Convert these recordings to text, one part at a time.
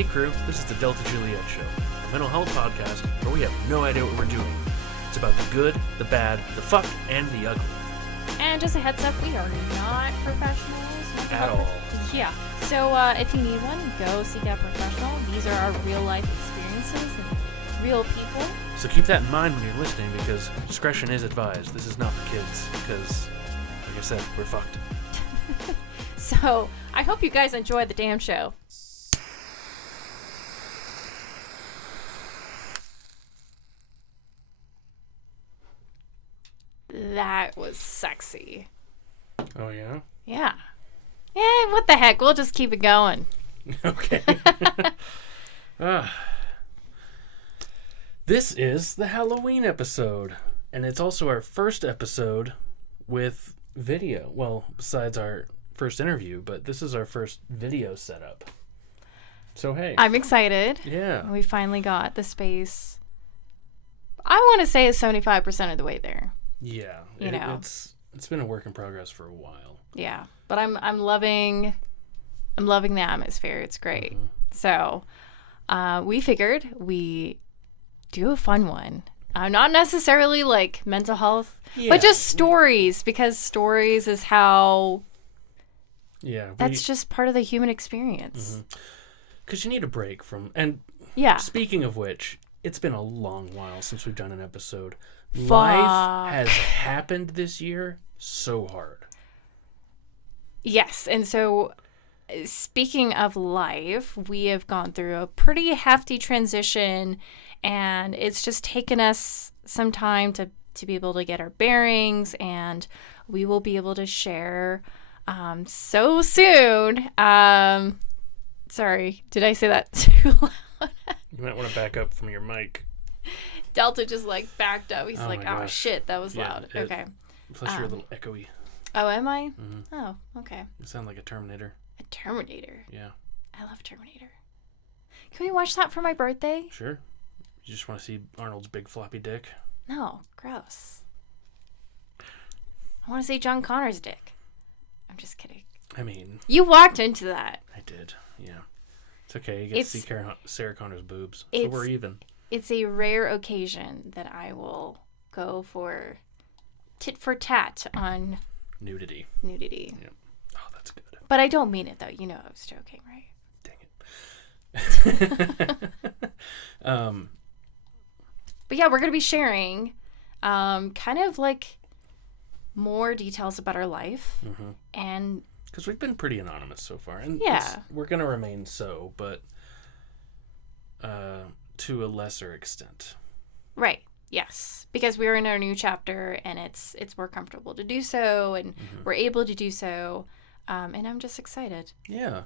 Hey crew, this is the Delta+Juliet Show, a mental health podcast where we have no idea what we're doing. It's about the good, the bad, the fuck, and the ugly. And just a heads up, we are not professionals. At all. Yeah. So if you need one, go seek out a professional. These are our real life experiences and real people. So keep that in mind when you're listening, because discretion is advised. This is not for kids, because, like I said, we're fucked. So I hope you guys enjoy the damn show. That was sexy. Oh, yeah? Yeah. Yeah, what the heck? We'll just keep it going. Okay. This is the Halloween episode, and it's also our first episode with video. Well, besides our first interview, but this is our first video setup. So, hey. I'm excited. Yeah. We finally got the space. I want to say it's 75% of the way there. Yeah. You know. It's been a work in progress for a while. Yeah, but I'm loving the atmosphere. It's great. Mm-hmm. So, we figured we do a fun one. Not necessarily like mental health, but just stories, because stories is how. Yeah. That's just part of the human experience. Because you need a break from, and Yeah. speaking of which, it's been a long while since we've done an episode. Fuck. Life has happened this year so hard. Yes, and so speaking of life, we have gone through a pretty hefty transition, and it's just taken us some time to be able to get our bearings, and we will be able to share so soon. Sorry, did I say that too loud? You might want to back up from your mic. Delta just backed up. He's Oh like, my oh gosh. shit, that was loud. Okay. Plus you're a little echoey. Oh, am I? Mhm. Oh, okay. You sound like a Terminator. A Terminator. Yeah. I love Terminator. Can we watch that for my birthday? Sure. You just want to see Arnold's big floppy dick? No, gross. I want to see John Connor's dick. I'm just kidding. I mean, You walked into that. I did. Yeah. It's okay. You get to see Sarah Connor's boobs. So it's- we're even. It's a rare occasion that I will go for tit for tat on Nudity. nudity. Yeah. Oh, that's good. But I don't mean it, though. You know I was joking, right? Dang it. But yeah, we're going to be sharing kind of like more details about our life. Mm-hmm. And Because we've been pretty anonymous so far. And Yeah. we're going to remain so, but to a lesser extent. right. Yes, because we're in our new chapter, and it's more comfortable to do so, and we're able to do so, and I'm just excited. Yeah.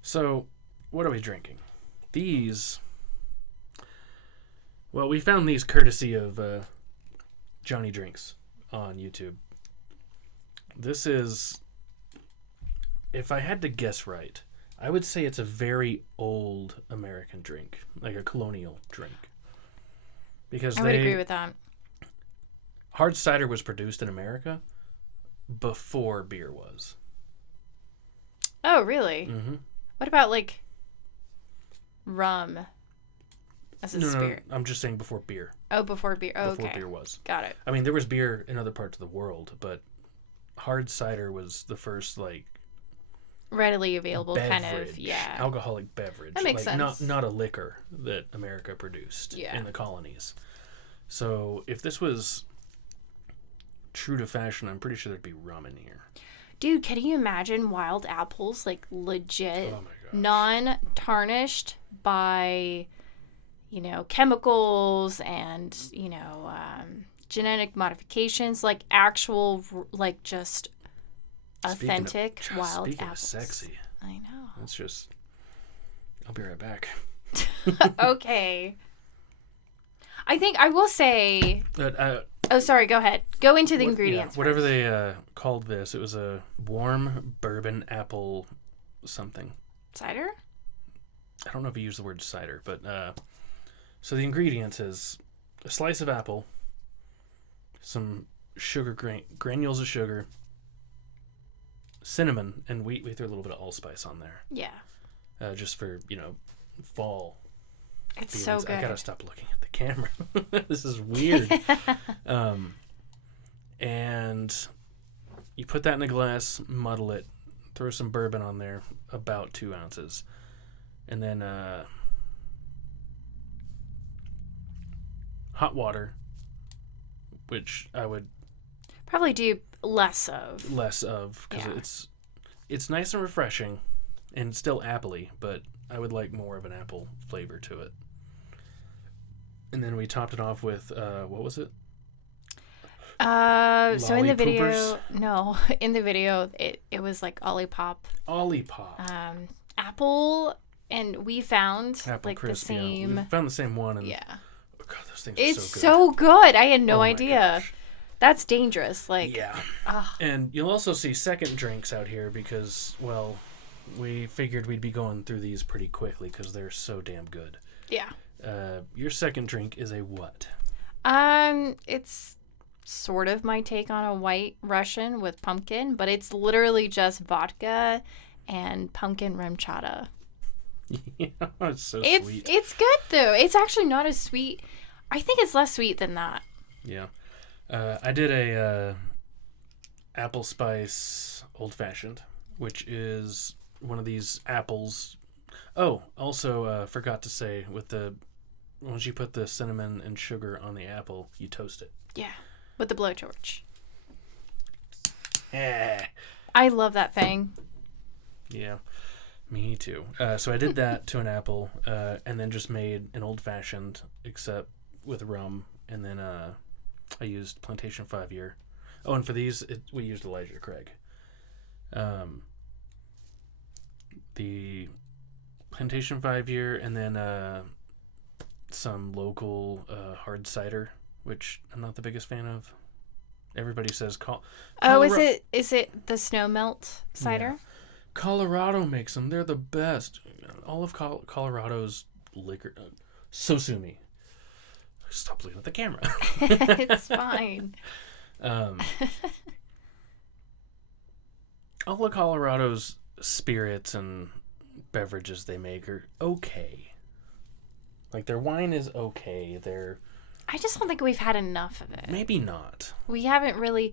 So, what are we drinking? These... Well, we found these courtesy of Johnny Drinks on YouTube. This is... If I had to guess right, I would say it's a very old American drink, like a colonial drink. Because I would agree with that. hard cider was produced in America before beer was. Oh, really? Mm-hmm. What about like rum as a spirit? No, I'm just saying before beer. Oh, before beer. Oh, Before okay. beer was. Got it. I mean, there was beer in other parts of the world, but hard cider was the first, Readily available kind of, beverage, yeah. alcoholic beverage. That makes sense. Not a liquor that America produced in the colonies. So if this was true to fashion, I'm pretty sure there'd be rum in here. Dude, can you imagine wild apples, like legit, Oh my gosh. non-tarnished by, chemicals and, genetic modifications, like actual, like just authentic wild speaking apples. Of sexy. I know. That's just... I'll be right back. Okay. I think I will say... But, oh, sorry. Go ahead. Go into the ingredients. Whatever first. they called this, it was a warm bourbon apple something. Cider? I don't know if you use the word cider, but so the ingredients is a slice of apple, some sugar granules of sugar, cinnamon, and we threw a little bit of allspice on there. Yeah. just for, fall It's feelings. so good. I gotta stop looking at the camera. This is weird. And you put that in a glass, muddle it, throw some bourbon on there, about 2 ounces. And then hot water, which I would probably do less of. Because it's nice and refreshing and still appley, but I would like more of an apple flavor to it. And then we topped it off with what was it? So in the video, Lollipoopers? in the video, it was like Olipop. Olipop. Apple, and we found Apple like crisp, the same. We found the same one. And, Yeah. oh God, those things It's are so good. I had no Oh my idea. gosh. That's dangerous. Like, Yeah. ugh. And you'll also see second drinks out here because, well, we figured we'd be going through these pretty quickly because they're so damn good. Yeah. Your second drink is a what? It's sort of my take on a white Russian with pumpkin, but it's literally just vodka and pumpkin remchata. Yeah, it's so sweet. It's good though. It's actually not as sweet. I think it's less sweet than that. Yeah. I did a apple spice old fashioned, which is one of these apples. Oh, also forgot to say once you put the cinnamon and sugar on the apple, you toast it. Yeah, with the blowtorch. Eh. I love that thing. Yeah, me too. So I did that to an apple, and then just made an old fashioned, except with rum, and then I used Plantation 5-year. Oh, and for these, we used Elijah Craig. The Plantation 5-year, and then some local hard cider, which I'm not the biggest fan of. Everybody says Is it the snow melt cider? Yeah. Colorado makes them. They're the best. All of Colorado's liquor. So sue me. Stop looking at the camera. It's fine. All of Colorado's spirits and beverages they make are okay. Like, their wine is okay. I just don't think we've had enough of it. Maybe not. We haven't really.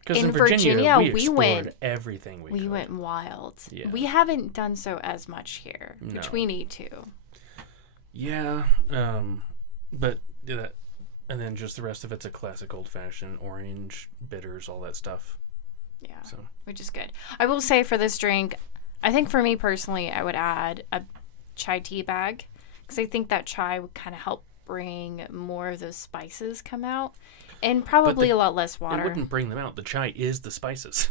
Because in Virginia, we went everything we could. went wild. Yeah. We haven't done so as much here, No. which we need to. Yeah, but that, and then just the rest of it's a classic old fashioned, orange, bitters, all that stuff. Yeah, So which is good. I will say for this drink, I think for me personally, I would add a chai tea bag because I think that chai would kind of help bring more of those spices come out, and probably a lot less water. It wouldn't bring them out. The chai is the spices.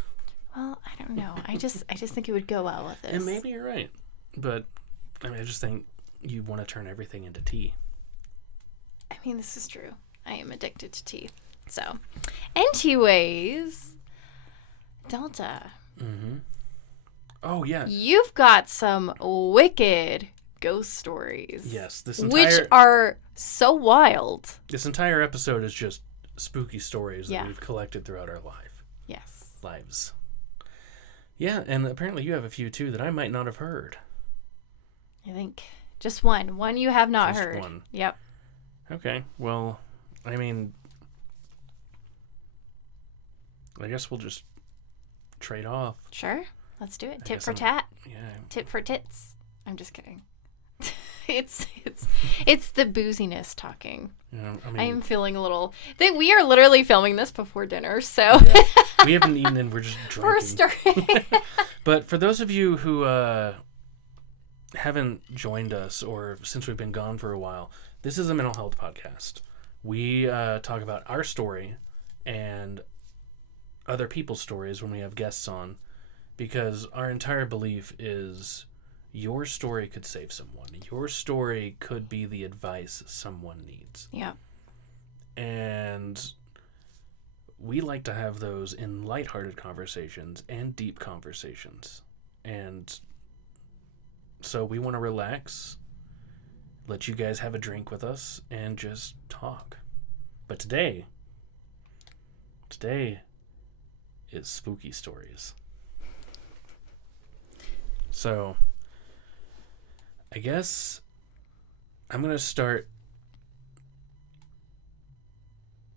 Well, I don't know. I just think it would go well with this. And maybe you're right, but I mean, I just think you want to turn everything into tea. I mean, this is true. I am addicted to tea. So, anyways, Delta. Mm-hmm. Oh, yeah. You've got some wicked ghost stories. Yes. Which are so wild. This entire episode is just spooky stories that Yeah. we've collected throughout our lives. Yeah, and apparently you have a few, too, that I might not have heard. I think just one. One you have not Just heard. one. Yep. Okay, well, I mean, I guess we'll just trade off. Sure. Let's do it. I Tit guess for I'm- tat. Yeah. Tit for tits. I'm just kidding. It's the booziness talking. I I mean, am feeling a little. We are literally filming this before dinner, so yeah, we haven't eaten and we're just drinking. we're starting. But for those of you who haven't joined us, or since we've been gone for a while, this is a mental health podcast. We talk about our story and other people's stories when we have guests on, because our entire belief is your story could save someone. Your story could be the advice someone needs. Yeah. And we like to have those in lighthearted conversations and deep conversations. And so we want to relax, let you guys have a drink with us, and just talk. But today is spooky stories. So I guess I'm going to start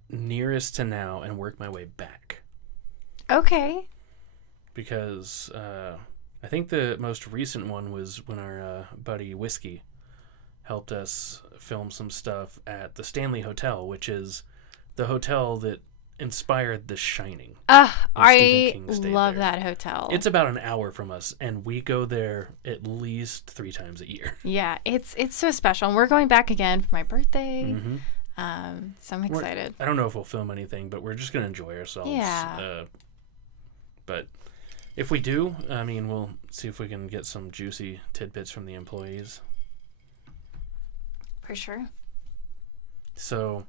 nearest to now and work my way back. Okay. Because I think the most recent one was when our buddy Whiskey helped us film some stuff at the Stanley Hotel, which is the hotel that inspired The Shining. I love that hotel. It's about an hour from us, and we go there at least 3 times a year. Yeah, it's so special. And we're going back again for my birthday. Mm-hmm. So I'm excited. I don't know if we'll film anything, but we're just going to enjoy ourselves. Yeah. But if we do, I mean, we'll see if we can get some juicy tidbits from the employees. For sure. So,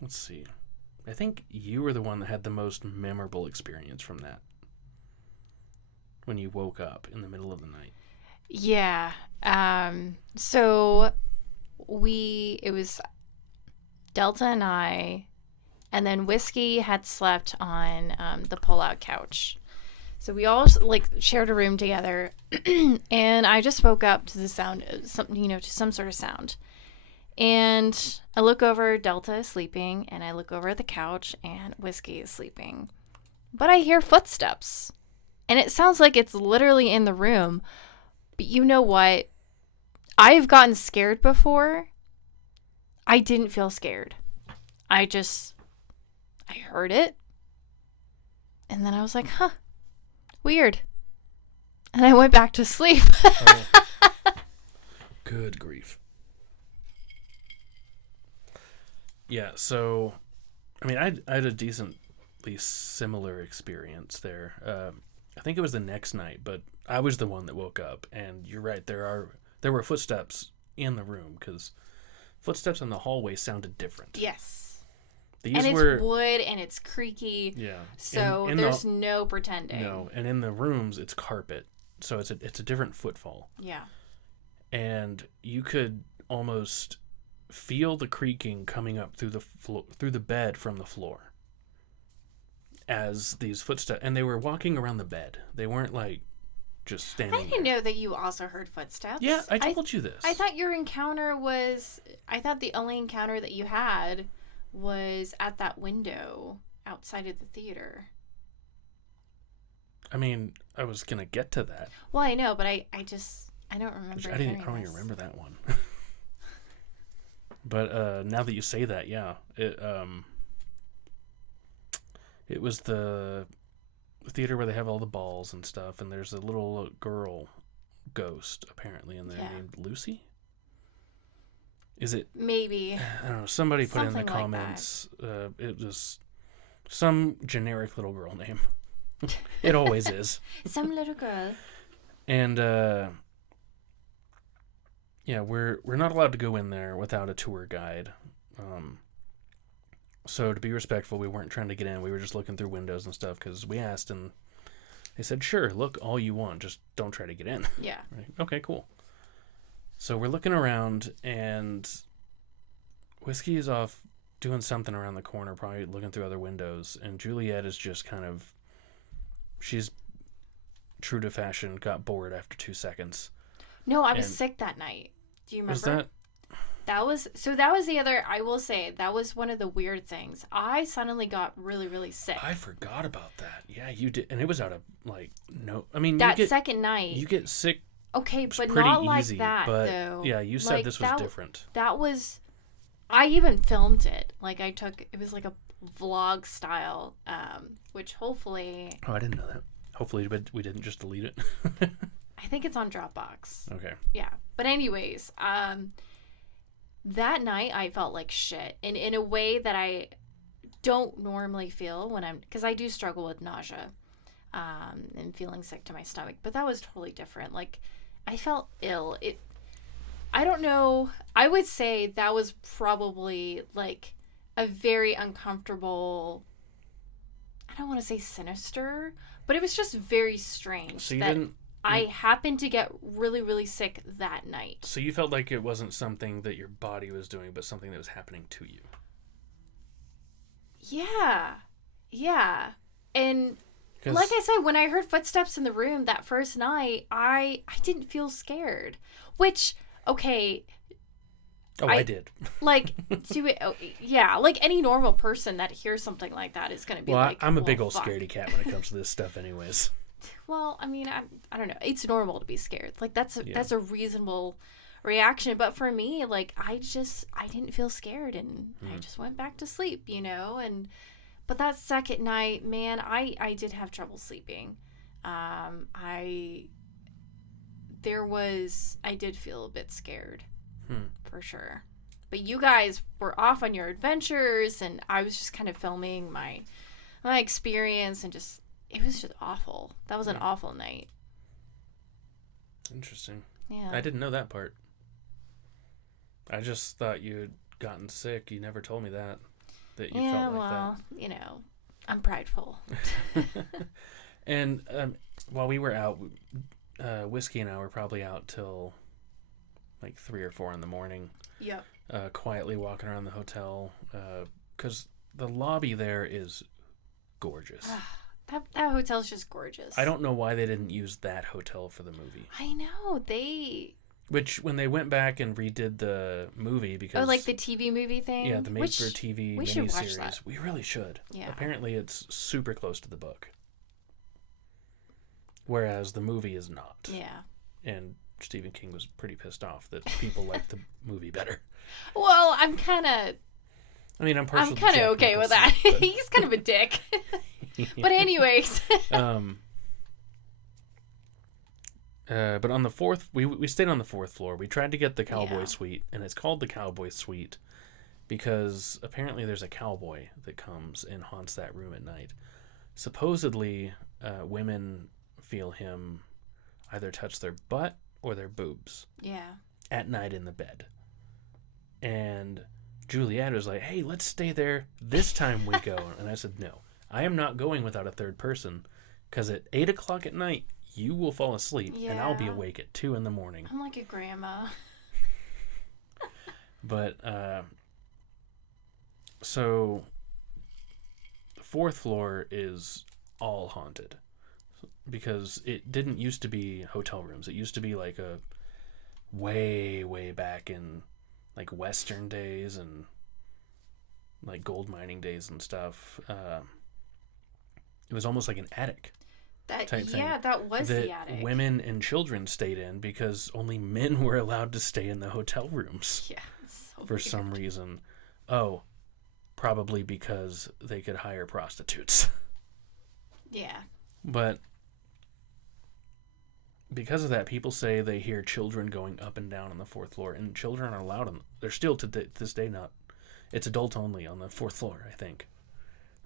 let's see. I think you were the one that had the most memorable experience from that. When you woke up in the middle of the night. Yeah. So it was Delta and I, and then Whiskey had slept on the pull-out couch. So we all shared a room together, and I just woke up to the sound, to some sort of sound. And I look over, Delta is sleeping, and I look over at the couch, and Whiskey is sleeping. But I hear footsteps, and it sounds like it's literally in the room. But you know what? I've gotten scared before. I didn't feel scared. I heard it, and then I was like, huh. Weird. And I went back to sleep. Oh. Good grief. Yeah, so, I mean, I had a decently similar experience there. I think it was the next night, but I was the one that woke up. And you're right, there were footsteps in the room, because footsteps in the hallway sounded different. Yes. These it's were wood and it's creaky. Yeah. So there's no pretending. No, and in the rooms it's carpet, so it's a different footfall. Yeah. And you could almost feel the creaking coming up through the bed from the floor. As these footsteps, and they were walking around the bed. They weren't like just standing. I didn't know that you also heard footsteps. Yeah, I told you this. I thought the only encounter that you had was at that window outside of the theater. I mean, I was gonna get to that. Well, I know, but I don't remember. I don't even remember that one. But now that you say that, yeah, it was the theater where they have all the balls and stuff, and there's a little girl ghost apparently in there named Lucy. Is it? Maybe. I don't know. Somebody put in the Something like comments. It was some generic little girl name. It always is. Some little girl. And yeah, we're not allowed to go in there without a tour guide. So to be respectful, we weren't trying to get in. We were just looking through windows and stuff because we asked, and they said, "Sure, look all you want, just don't try to get in." Yeah. Right? Okay, cool. So we're looking around, and Whiskey is off doing something around the corner, probably looking through other windows, and Juliet is just she's true to fashion, got bored after 2 seconds. No, I was sick that night. Do you remember? Was that? That was the other, I will say, that was one of the weird things. I suddenly got really, really sick. I forgot about that. Yeah, you did. And it was out of, no, I mean, that second night. You get sick. Okay, but pretty not like easy, that, but though. Yeah, you said this was different. That was, I even filmed it. It was like a vlog style, which hopefully. Oh, I didn't know that. Hopefully we didn't just delete it. I think it's on Dropbox. Okay. Yeah. But anyways, that night I felt like shit. And in a way that I don't normally feel because I do struggle with nausea and feeling sick to my stomach. But that was totally different. I felt ill. I don't know. I would say that was probably a very uncomfortable, I don't want to say sinister, but it was just very strange. So you didn't. I happened to get really, really sick that night. So you felt like it wasn't something that your body was doing, but something that was happening to you. Yeah. Yeah. And Like I said, when I heard footsteps in the room that first night, I didn't feel scared. Which, okay. Oh, I did. Like, yeah, like any normal person that hears something like that is going to be like, I'm a big old scaredy cat when it comes to this stuff anyways. Well, I mean, I don't know. It's normal to be scared. Like, that's a reasonable reaction. But for me, like, I didn't feel scared, and I just went back to sleep, But that second night, man, I did have trouble sleeping. I did feel a bit scared, for sure. But you guys were off on your adventures, and I was just kind of filming my experience, and it was just awful. That was an awful night. Interesting. Yeah. I didn't know that part. I just thought you had gotten sick. You never told me that you felt like that. I'm prideful. And while we were out, Whiskey and I were probably out till like 3 or 4 in the morning. Yep. Quietly walking around the hotel, because the lobby there is gorgeous. That hotel's just gorgeous. I don't know why they didn't use that hotel for the movie. I know, Which, when they went back and redid the movie, because... Oh, like the TV movie thing? Yeah, the made-for-TV we should watch miniseries. that. We really should. Yeah. Apparently, it's super close to the book. Whereas the movie is not. Yeah. And Stephen King was pretty pissed off that people liked the movie better. Well, I'm kind of okay with that. He's kind of a dick. But anyways. But on the fourth, we stayed on the 4th floor. We tried to get the cowboy suite, and it's called the cowboy suite because apparently there's a cowboy that comes and haunts that room at night. Supposedly, women feel him either touch their butt or their boobs. Yeah. At night in the bed. And Juliet was like, hey, let's stay there this time we go. And I said, no, I am not going without a third person, because at 8 o'clock at night, you will fall asleep, and I'll be awake at 2 in the morning. I'm like a grandma. But, so, the 4th floor is all haunted, because it didn't used to be hotel rooms. It used to be like a way, way back in like Western days and like gold mining days and stuff. It was almost like an attic. Type thing that was the attic. Women and children stayed in because only men were allowed to stay in the hotel rooms. Yeah, it's so for weird. Some reason. Oh, probably because they could hire prostitutes. Yeah. But because of that, people say they hear children going up and down on the 4th floor, and children are allowed on. They're still to this day not. It's adult only on the 4th floor, I think.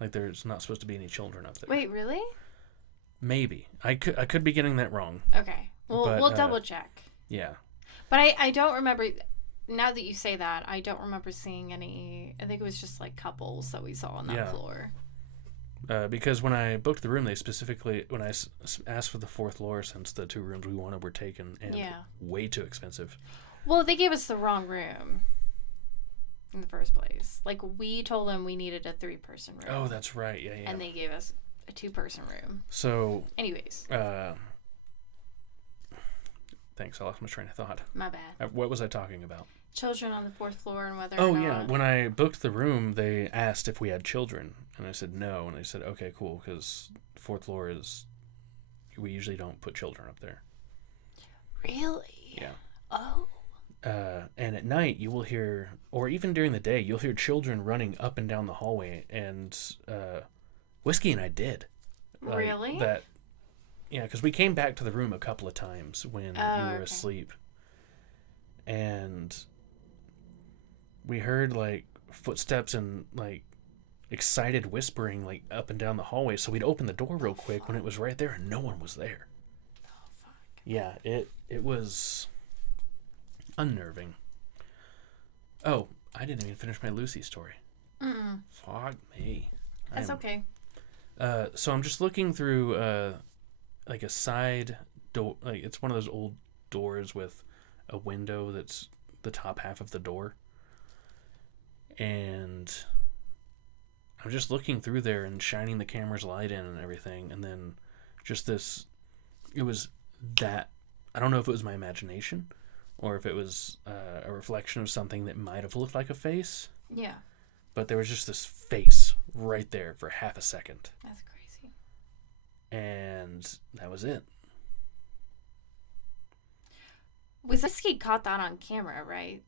Like there's not supposed to be any children up there. Wait, really? Maybe I could be getting that wrong. Okay, we'll double check. Yeah. But I don't remember. Now that you say that, I don't remember seeing any. I think it was just like couples that we saw on that floor. Because when I booked the room, they specifically, when I asked for the 4th floor, since the 2 rooms we wanted were taken and way too expensive. Well, they gave us the wrong room in the first place. Like, we told them we needed a 3-person room. Oh, that's right. Yeah. And they gave us a 2-person room. So, anyways. Thanks, I lost my train of thought. My bad. What was I talking about? Children on the 4th floor and whether or not... Oh, yeah. When I booked the room, they asked if we had children. And I said no. And they said, okay, cool, because 4th floor is... We usually don't put children up there. Really? Yeah. Oh. And at night, you will hear... Or even during the day, you'll hear children running up and down the hallway. And Whiskey and I did. Really? Yeah, because we came back to the room a couple of times when you were asleep. And we heard, like, footsteps and, like, excited whispering, like, up and down the hallway. So we'd open the door real quick when it was right there, and no one was there. Oh, fuck. Yeah, it was unnerving. Oh, I didn't even finish my Lucy story. Mm-mm. Fuck me. That's okay. So I'm just looking through, like, a side door. Like, it's one of those old doors with a window that's the top half of the door. And I'm just looking through there and shining the camera's light in and everything, and then just this, it was that, I don't know if it was my imagination or if it was a reflection of something that might have looked like a face. Yeah. But there was just this face right there for half a second. That's crazy. And that was it. Whiskey caught that on camera, right?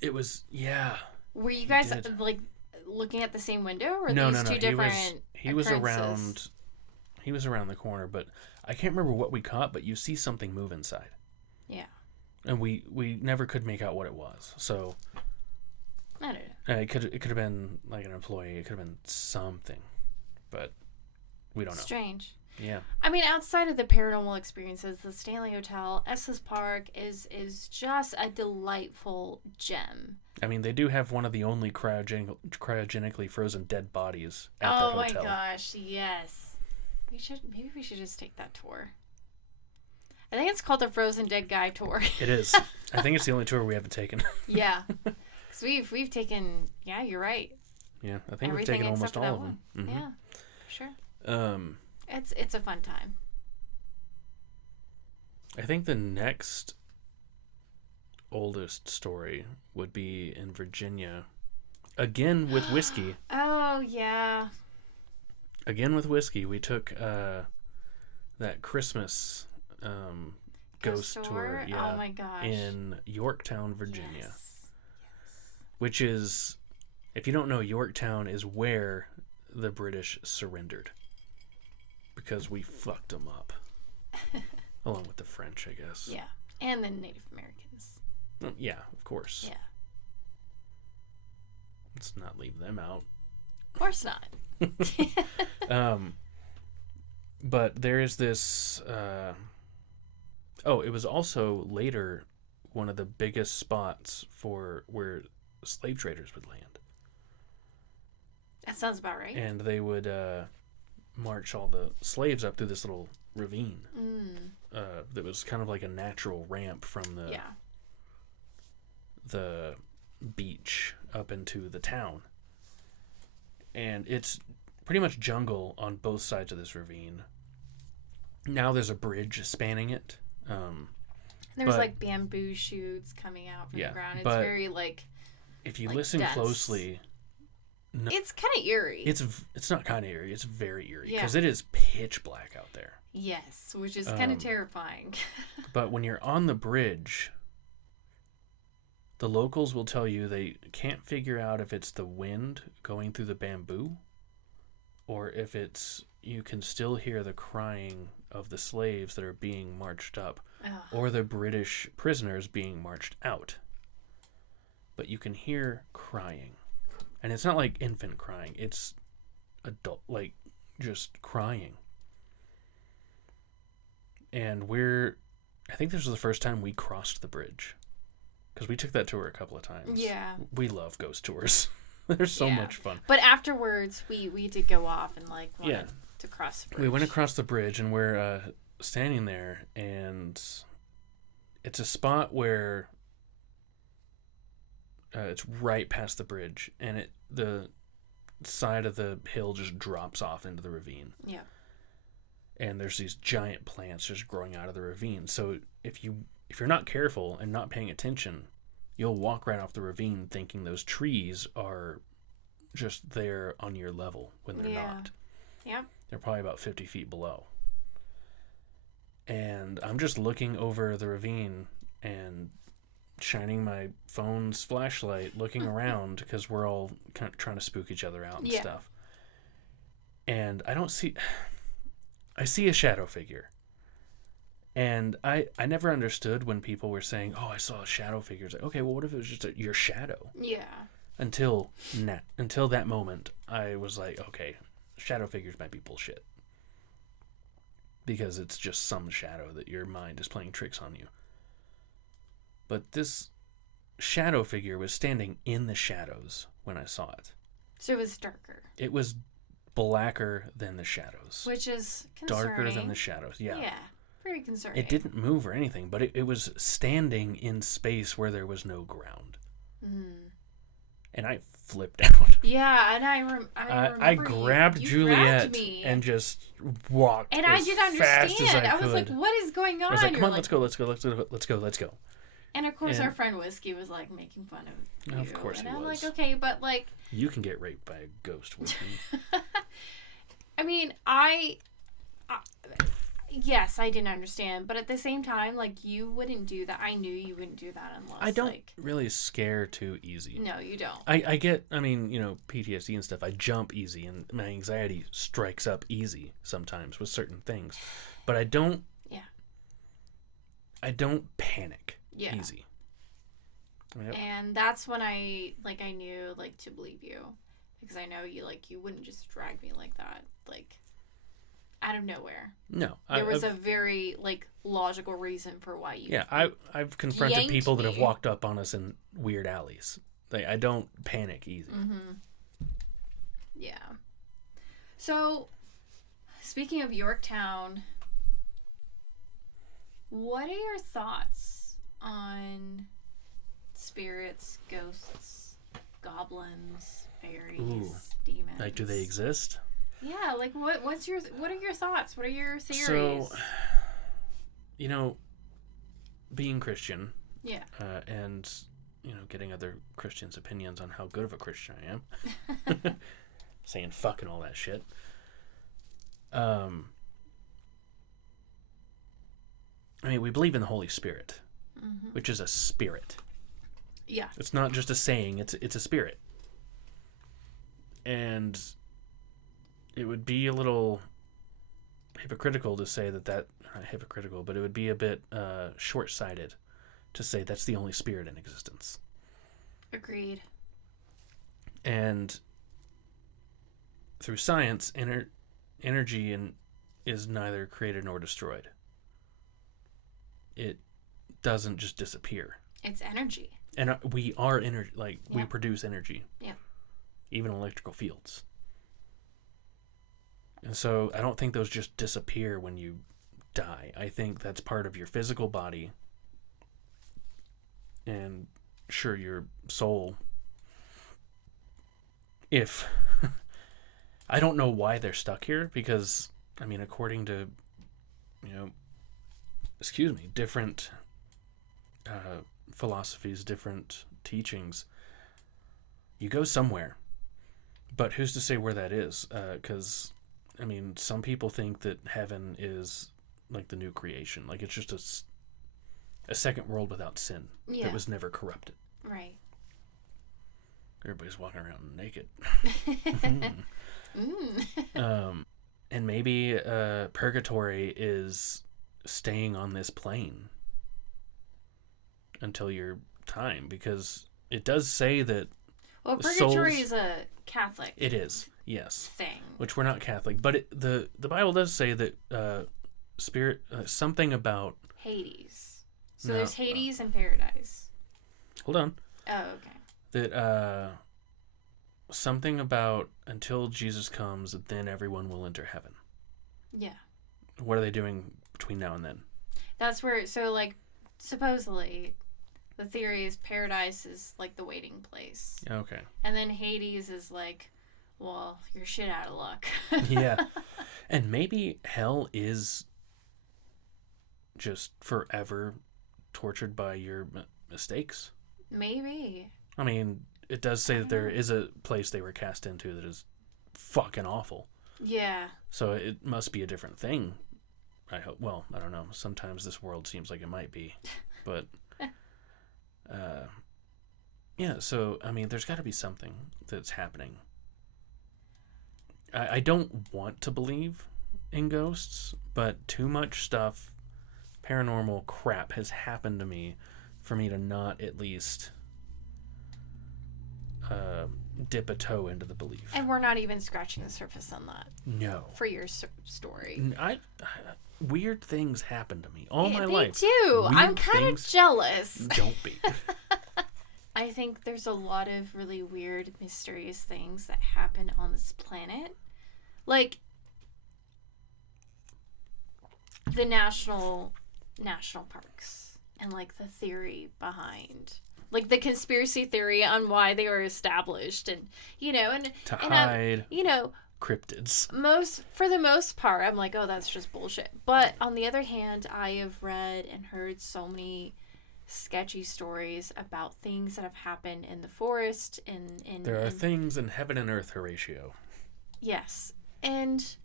It was, yeah. Were you guys like looking at the same window, or No, these two different? He was around. He was around the corner, but I can't remember what we caught. But you see something move inside. Yeah. And we never could make out what it was. So. I don't know. It could have been like an employee. It could have been something, but we don't know. Strange. Yeah. I mean, outside of the paranormal experiences, the Stanley Hotel, Estes Park is just a delightful gem. I mean, they do have one of the only cryogenically frozen dead bodies at that hotel. Oh my gosh, yes. Maybe we should just take that tour. I think it's called the Frozen Dead Guy Tour. It is. I think it's the only tour we haven't taken. Yeah. Because we've taken, yeah, you're right. Yeah, I think Everything we've taken almost all of them. Mm-hmm. Yeah, sure. It's a fun time. I think the next oldest story would be in Virginia. Again with whiskey. Oh, yeah. Again with whiskey. We took that Christmas ghost tour. Yeah, oh my gosh. In Yorktown, Virginia. Yes. Which is, if you don't know, Yorktown is where the British surrendered. Because we fucked them up. Along with the French, I guess. Yeah. And the Native Americans. Yeah, of course. Yeah. Let's not leave them out. Of course not. But there is this... it was also later one of the biggest spots for where slave traders would land. That sounds about right. And they would march all the slaves up through this little ravine. That was kind of like a natural ramp from the beach up into the town. And it's pretty much jungle on both sides of this ravine. Now there's a bridge spanning it. There's like bamboo shoots coming out from the ground. It's very like... If you listen dense. Closely... No, it's kind of eerie. It's not kind of eerie. It's very eerie. Yeah. Because it is pitch black out there. Yes, which is kind of terrifying. But when you're on the bridge... The locals will tell you they can't figure out if it's the wind going through the bamboo or if it's you can still hear the crying of the slaves that are being marched up or the British prisoners being marched out. But you can hear crying. And it's not like infant crying. It's adult, like just crying. And I think this was the first time we crossed the bridge. Because we took that tour a couple of times. Yeah. We love ghost tours. They're so much fun. But afterwards, we did go off and wanted to cross the bridge. We went across the bridge and we're standing there, and it's a spot where it's right past the bridge, and the side of the hill just drops off into the ravine. Yeah. And there's these giant plants just growing out of the ravine. So if you're not careful and not paying attention, you'll walk right off the ravine thinking those trees are just there on your level when they're not. Yeah. They're probably about 50 feet below. And I'm just looking over the ravine and shining my phone's flashlight, looking around because we're all kind of trying to spook each other out and stuff. And I see a shadow figure. And I never understood when people were saying, "Oh, I saw a shadow figure." It's like, okay, well, what if it was just your shadow? Yeah. Until that moment, I was like, okay, shadow figures might be bullshit. Because it's just some shadow that your mind is playing tricks on you. But this shadow figure was standing in the shadows when I saw it. So it was darker. It was blacker than the shadows. Which is concerning. Darker than the shadows, yeah. Yeah. Very concerning. It didn't move or anything, but it was standing in space where there was no ground. And I flipped out. Yeah, and I remember I grabbed you Juliet grabbed me. and just walked And as I didn't fast as understand. I I was like, could. what is going on? I was like, come You're on, let's go. And of course, And- our friend Whiskey was like making fun of you. Of course and he I'm was. like, okay, but like, You can get raped by a ghost with me. I mean, yes, I didn't understand, but at the same time, like, you wouldn't do that. I knew you wouldn't do that unless I don't like, really scare too easy. no, you don't. I get, I mean, PTSD and stuff. I jump easy, and my anxiety strikes up easy sometimes with certain things. But I don't. Yeah. I don't panic Yeah. easy. Yep. And that's when I knew, like, to believe you. Because I know you wouldn't just drag me like that, like, out of nowhere. No. There was a very, like, logical reason for why you... Yeah, I've confronted yanked people that have me. walked up on us in weird alleys. Like, I don't panic easy. Mm-hmm. Yeah. So, speaking of Yorktown, what are your thoughts on spirits, ghosts, goblins, fairies, Ooh. demons? Like, do they exist? Yeah, like what are your thoughts? What are your theories? So, being Christian, yeah. and getting other Christians' opinions on how good of a Christian I am, saying fucking all that shit. I mean, we believe in the Holy Spirit, which is a spirit. Yeah. It's not just a saying; it's a spirit, and it would be a little hypocritical to say that not hypocritical, but it would be a bit short-sighted to say that's the only spirit in existence. Agreed. And through science, energy is neither created nor destroyed. It doesn't just disappear. It's energy. And we are energy, we Yeah. produce energy. Yeah. Even electrical fields. And so I don't think those just disappear when you die. I think that's part of your physical body. And sure, your soul. If I don't know why they're stuck here, because I mean, according to different philosophies, different teachings, you go somewhere. But who's to say where that is? Because I mean, some people think that heaven is like the new creation, like it's just a second world without sin that was never corrupted. Right. Everybody's walking around naked. Mm. And maybe purgatory is staying on this plane until your time, because it does say that. Well, purgatory is a Catholic. It is, yes. Thing. Which we're not Catholic, but the Bible does say that spirit something about Hades. So No, there's Hades and Paradise. hold on. Oh, okay. That something about until Jesus comes, then everyone will enter heaven. Yeah. What are they doing between now and then? That's where, so, like, supposedly, the theory is Paradise is, like, the waiting place. Okay. And then Hades is, like, well, you're shit out of luck. Yeah. And maybe hell is just forever tortured by your mistakes. Maybe. I mean, it does say that there is a place they were cast into that is fucking awful. Yeah. So it must be a different thing. I hope. Well, I don't know. Sometimes this world seems like it might be. But, yeah, so, I mean, there's got to be something that's happening. I don't want to believe in ghosts, but too much stuff, paranormal crap has happened to me for me to not at least dip a toe into the belief. And we're not even scratching the surface on that. No. For your story. Weird things happen to me all my They life. do. Weird I'm kind of things jealous. Don't be. I think there's a lot of really weird, mysterious things that happen on this planet. Like, the national parks. And, like, the theory behind like the conspiracy theory on why they were established, and To and hide I'm, cryptids. for the most part, I'm like, oh, that's just bullshit. But on the other hand, I have read and heard so many sketchy stories about things that have happened in the forest. There are things in heaven and earth, Horatio. Yes, and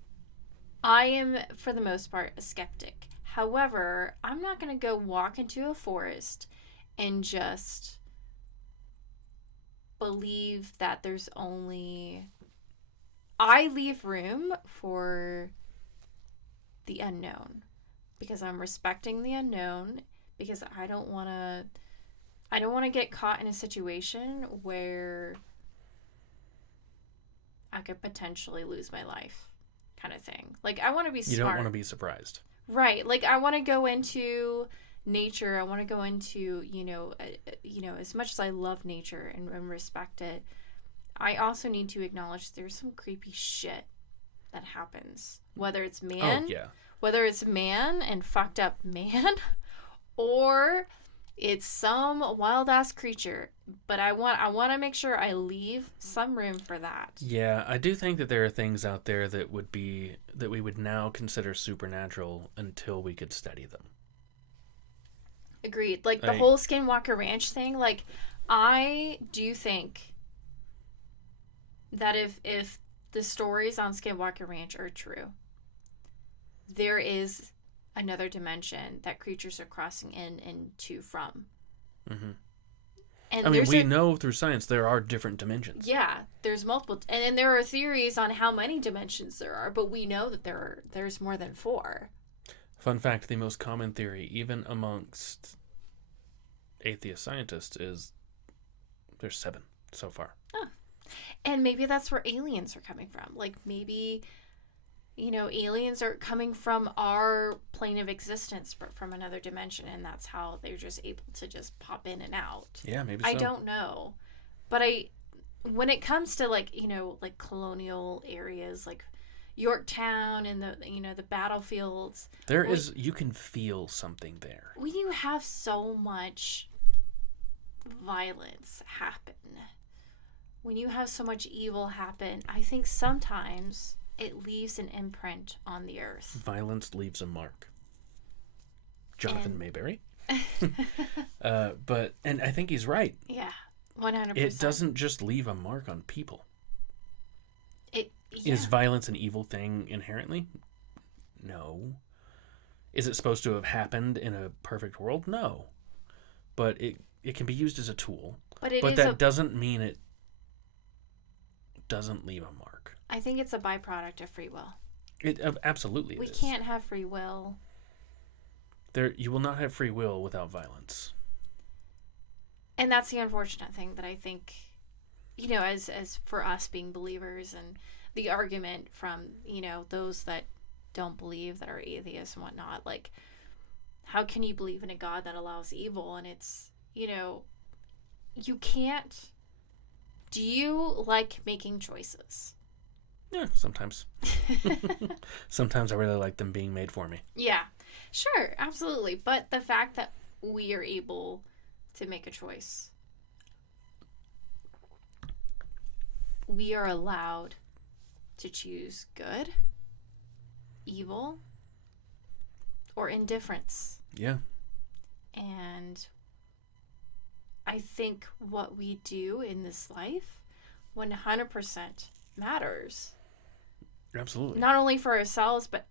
I am, for the most part, a skeptic. However, I'm not going to go walk into a forest and just believe that there's only... I leave room for the unknown because I'm respecting the unknown, because I don't want to get caught in a situation where I could potentially lose my life, kind of thing. Like, I want to be smart. You don't want to be surprised. Right. Like, I want to go into nature. I want to go into, as much as I love nature and respect it, I also need to acknowledge there's some creepy shit that happens. Whether it's whether it's man and fucked up man, or it's some wild ass creature. But I want to make sure I leave some room for that. Yeah, I do think that there are things out there that we would now consider supernatural until we could study them. Agreed. Like the whole Skinwalker Ranch thing. Like, I do think that if the stories on Skinwalker Ranch are true, there is another dimension that creatures are crossing into from. Mm-hmm. And we know through science there are different dimensions. Yeah, there's multiple, and there are theories on how many dimensions there are, but we know that there's more than 4. Fun fact, the most common theory, even amongst atheist scientists, is there's 7 so far. Oh. And maybe that's where aliens are coming from. Like, maybe, aliens are coming from our plane of existence, but from another dimension, and that's how they're just able to just pop in and out. Yeah, maybe so. I don't know. But when it comes to, like colonial areas, like Yorktown and the battlefields, you can feel something there. When you have so much violence happen, when you have so much evil happen, I think sometimes it leaves an imprint on the earth. Violence leaves a mark. Jonathan Mayberry. And I think he's right. Yeah, 100%. It doesn't just leave a mark on people. Is violence an evil thing inherently? No. Is it supposed to have happened in a perfect world? No. But it can be used as a tool. But that doesn't mean it doesn't leave a mark. I think it's a byproduct of free will. It absolutely we is. Can't have free will. You will not have free will without violence. And that's the unfortunate thing that I think, as for us being believers, and the argument from, those that don't believe, that are atheists and whatnot, like, how can you believe in a God that allows evil? And it's, you can't. Do you like making choices? Yeah, sometimes. Sometimes I really like them being made for me. Yeah, sure, absolutely. But the fact that we are able to make a choice, we are allowed to choose good, evil, or indifference. Yeah. And I think what we do in this life 100% matters. Absolutely. Not only for ourselves, but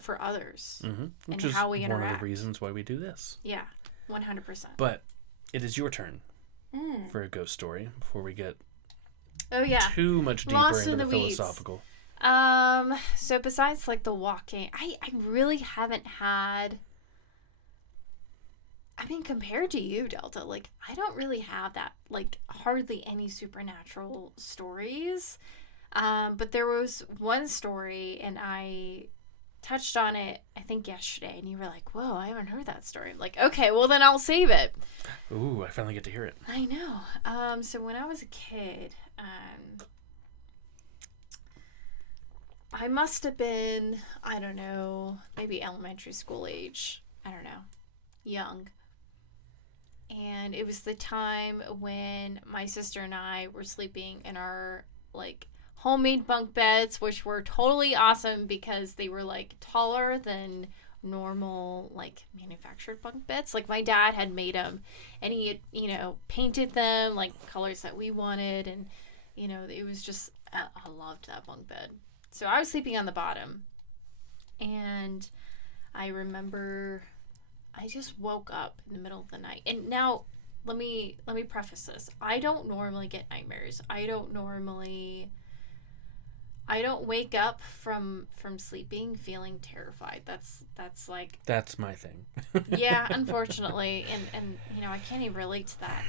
for others. Mm-hmm. Which and is how we interact. one of the reasons why we do this. Yeah, 100%. But it is your turn for a ghost story before we get too much deeper Lost into in the weeds. philosophical. So besides like the walking, I really haven't had... I mean, compared to you, Delta, like, I don't really have that, like, hardly any supernatural stories. But there was one story, and I touched on it, I think, yesterday, and you were like, whoa, I haven't heard that story. I'm like, okay, well, then I'll save it. Ooh, I finally get to hear it. I know. So when I was a kid, I must have been, I don't know, maybe elementary school age. I don't know. Young. And it was the time when my sister and I were sleeping in our, like, homemade bunk beds, which were totally awesome because they were, like, taller than normal, like, manufactured bunk beds. Like, my dad had made them, and he had, painted them, like, colors that we wanted, and, it was just, I loved that bunk bed. So I was sleeping on the bottom, and I remember I just woke up in the middle of the night. And now let me preface this. I don't normally get nightmares. I don't wake up from sleeping feeling terrified. That's like, that's my thing. yeah, unfortunately, and I can't even relate to that.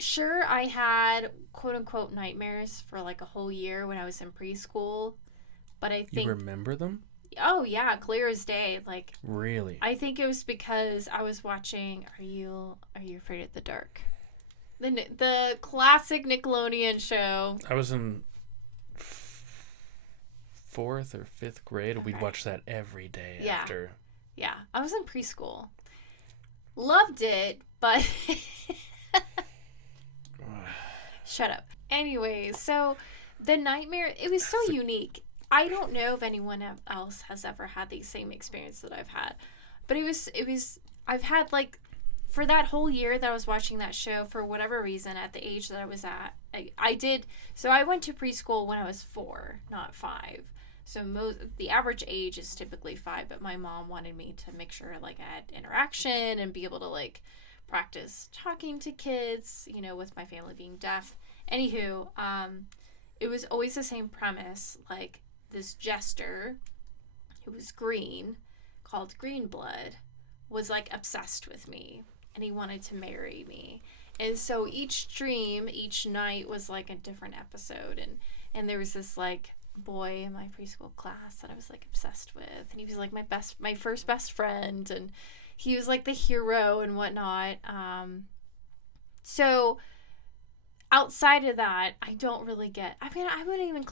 Sure, I had quote unquote nightmares for like a whole year when I was in preschool, but I think, you remember them? oh yeah, clear as day. Like, really? I think it was because I was watching Are You Afraid of the Dark? The classic Nickelodeon show. I was in 4th or 5th grade. Okay. We'd watch that every day after. Yeah, I was in preschool. Loved it, but shut up. Anyways, so the nightmare, it was so unique. I don't know if anyone else has ever had the same experience that I've had, but I've had, like, for that whole year that I was watching that show, for whatever reason, at the age that I was at, I went to preschool when I was 4, not 5. So the average age is typically 5, but my mom wanted me to make sure, like, I had interaction and be able to, like, practice talking to kids, with my family being deaf. Anywho, it was always the same premise, like, this jester who was green, called Greenblood, was, like, obsessed with me, and he wanted to marry me. And so each dream, each night was, like, a different episode, and there was this, like, boy in my preschool class that I was, like, obsessed with, and he was, like, my first best friend, and he was, like, the hero and whatnot. So outside of that, I don't really get, I wouldn't even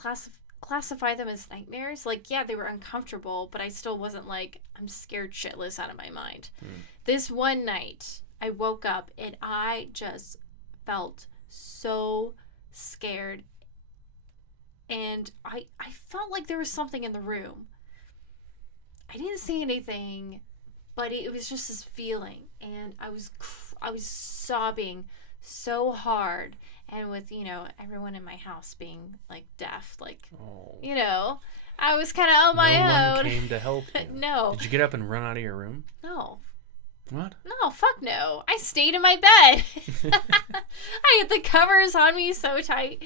classify them as nightmares. Like, yeah, they were uncomfortable, but I still wasn't like, I'm scared shitless out of my mind. This one night, I woke up and I just felt so scared, and I felt like there was something in the room. I didn't see anything, but it was just this feeling, and I was sobbing so hard. And with, everyone in my house being, like, deaf, like, I was kind of on my own. No one came to help you. No. Did you get up and run out of your room? No. What? No, fuck no. I stayed in my bed. I had the covers on me so tight.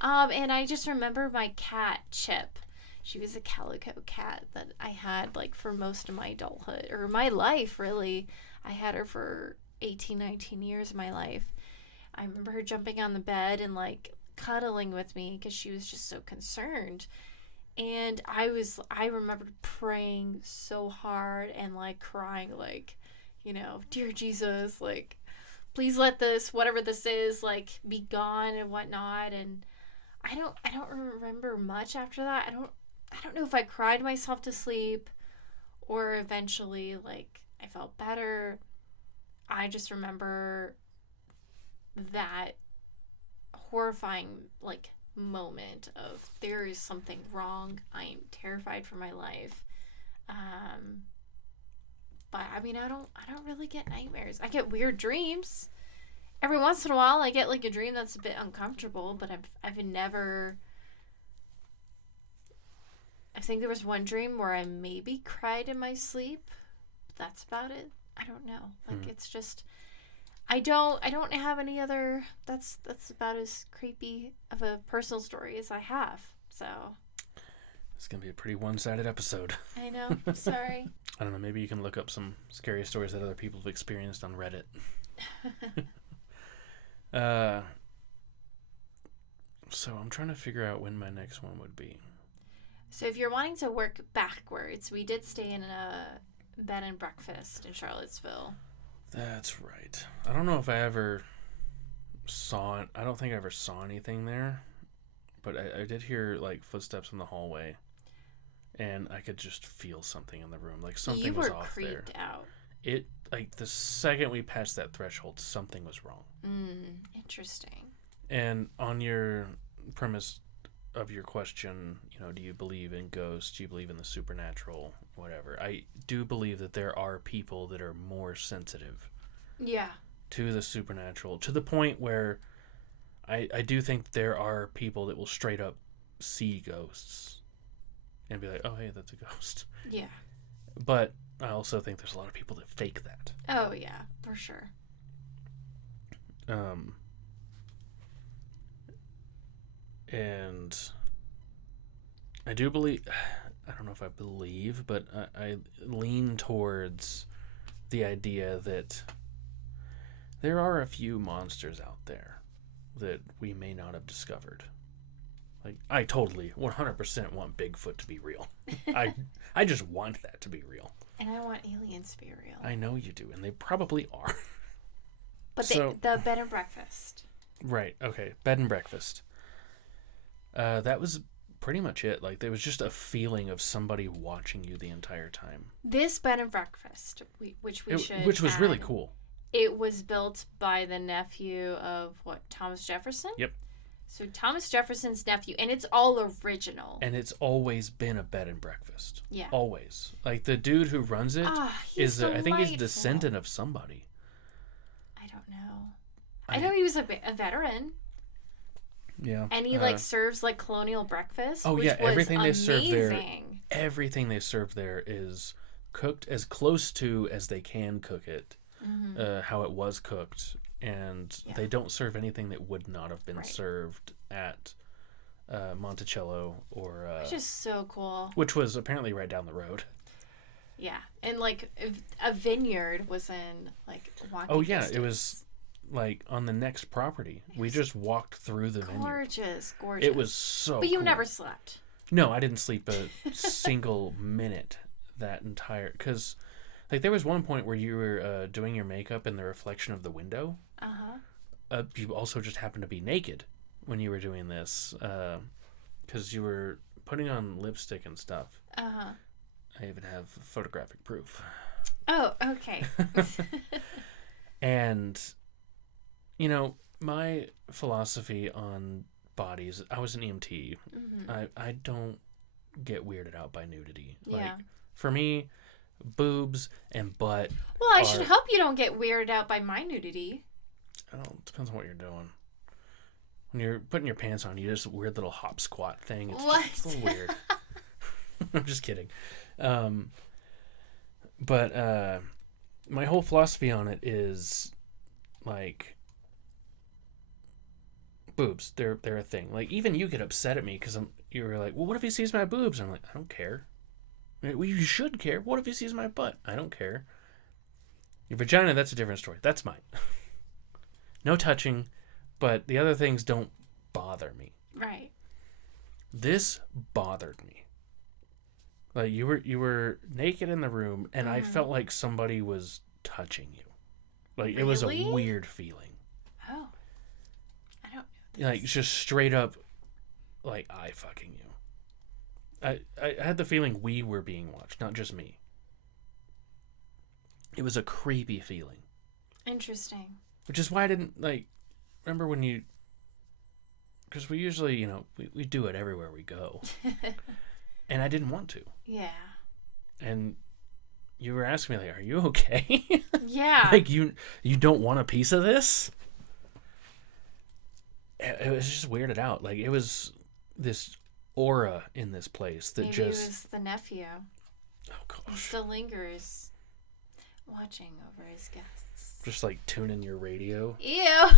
And I just remember my cat, Chip. She was a calico cat that I had, like, for most of my adulthood, or my life, really. I had her for 18, 19 years of my life. I remember her jumping on the bed and, like, cuddling with me because she was just so concerned. And I remember praying so hard and, like, crying, like, dear Jesus, like, please let this, whatever this is, like, be gone and whatnot. And I don't remember much after that. I don't know if I cried myself to sleep or eventually, like, I felt better. I just remember that horrifying, like, moment of, there is something wrong. I am terrified for my life. But I mean, I don't really get nightmares. I get weird dreams. Every once in a while I get, like, a dream that's a bit uncomfortable, but I've never, I think there was one dream where I maybe cried in my sleep. But that's about it. I don't know. Like, it's just, I don't have any other, that's about as creepy of a personal story as I have. So it's gonna be a pretty one-sided episode. I know. Sorry. I don't know, maybe you can look up some scary stories that other people have experienced on Reddit. So I'm trying to figure out when my next one would be. So if you're wanting to work backwards, we did stay in a bed and breakfast in Charlottesville. That's right. I don't know if I ever saw it. I don't think I ever saw anything there. But I did hear, like, footsteps in the hallway. And I could just feel something in the room. Like, something was off there. You were creeped out. it, like, the second we passed that threshold, something was wrong. Interesting. And on your premise of your question, you know, do you believe in ghosts? Do you believe in the supernatural? Whatever. I do believe that there are people that are more sensitive. Yeah. To the supernatural, to the point where I do think there are people that will straight up see ghosts and be like, oh, hey, that's a ghost. Yeah. But I also think there's a lot of people that fake that. Oh, yeah, for sure. And I do believe, I don't know if I believe, but I lean towards the idea that there are a few monsters out there that we may not have discovered. Like, I totally 100% want Bigfoot to be real. I just want that to be real. And I want aliens to be real. I know you do, and they probably are. But the bed and breakfast. Right, okay. Bed and breakfast. That was pretty much it. Like, there was just a feeling of somebody watching you the entire time. This bed and breakfast, which was really cool. It was built by the nephew of Thomas Jefferson? Yep. So Thomas Jefferson's nephew, and it's all original. And it's always been a bed and breakfast. Yeah. Always. Like, the dude who runs it is, I think he's a descendant of somebody. I don't know. I know he was a veteran. Yeah. And he, serves, colonial breakfast. Oh, yeah. Everything they serve there. Everything they serve there is cooked as close to as they can cook it. How it was cooked, and they don't serve anything that would not have been served at Monticello or which is so cool. Which was apparently right down the road. Yeah, and a vineyard was in walking distance. It was on the next property. We just walked through the vineyard. Gorgeous. It was so. But you cool. never slept. No, I didn't sleep a single minute that entire because. There was one point where you were doing your makeup in the reflection of the window. You also just happened to be naked when you were doing this because you were putting on lipstick and stuff. I even have photographic proof. Oh, okay. And, you know, my philosophy on bodies, I was an EMT. I don't get weirded out by nudity. Yeah. For me, boobs and butt. Well, I should hope you don't get weirded out by my nudity. It depends on what you're doing. When you're putting your pants on, you do this weird little hop squat thing. It's a little weird. I'm just kidding. But my whole philosophy on it is boobs. They're a thing. Even you get upset at me because you were like, well, what if he sees my boobs? I'm like, I don't care. Well, you should care. What if he sees my butt? I don't care. Your vagina, that's a different story. That's mine. No touching, but the other things don't bother me. Right. This bothered me. You were naked in the room, and I felt like somebody was touching you. It was a weird feeling. Oh. I don't know this. Just straight up, I fucking you. I had the feeling we were being watched, not just me. It was a creepy feeling. Interesting. Which is why I didn't, remember when you... Because we usually, we do it everywhere we go. And I didn't want to. Yeah. And you were asking me, are you okay? Yeah. You don't want a piece of this? It was just weirded out. It was this aura in this place that Maybe it was the nephew. Oh gosh. He still lingers, watching over his guests. Just tuning your radio. Ew.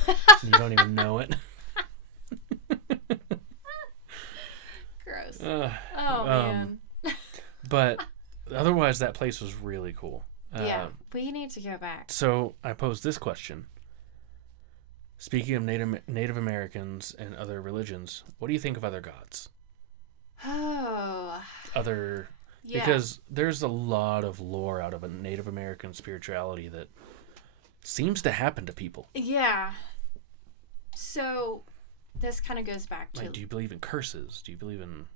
You don't even know it. Gross. Man. But otherwise, that place was really cool. Yeah, we need to go back. So I posed this question. Speaking of Native Americans and other religions, what do you think of other gods? Oh. Because there's a lot of lore out of a Native American spirituality that seems to happen to people. Yeah. So this kind of goes back to... do you believe in curses? Do you believe in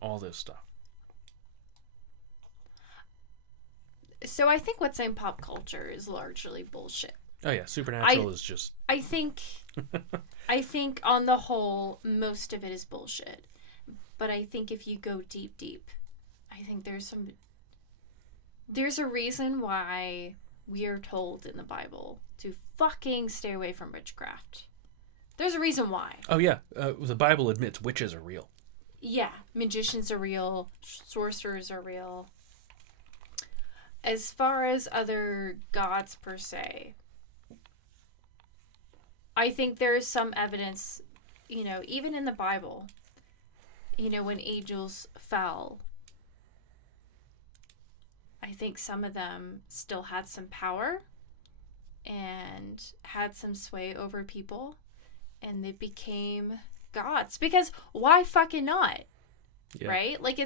all this stuff? So I think what's in pop culture is largely bullshit. Oh yeah, supernatural is just. I think on the whole, most of it is bullshit. But I think if you go deep, I think there's a reason why we are told in the Bible to fucking stay away from witchcraft. There's a reason why. Oh yeah, the Bible admits witches are real. Yeah, magicians are real, sorcerers are real. As far as other gods per se, I think there is some evidence, even in the Bible, when angels fell, I think some of them still had some power and had some sway over people, and they became gods. Because why fucking not? Yeah. Right? Like,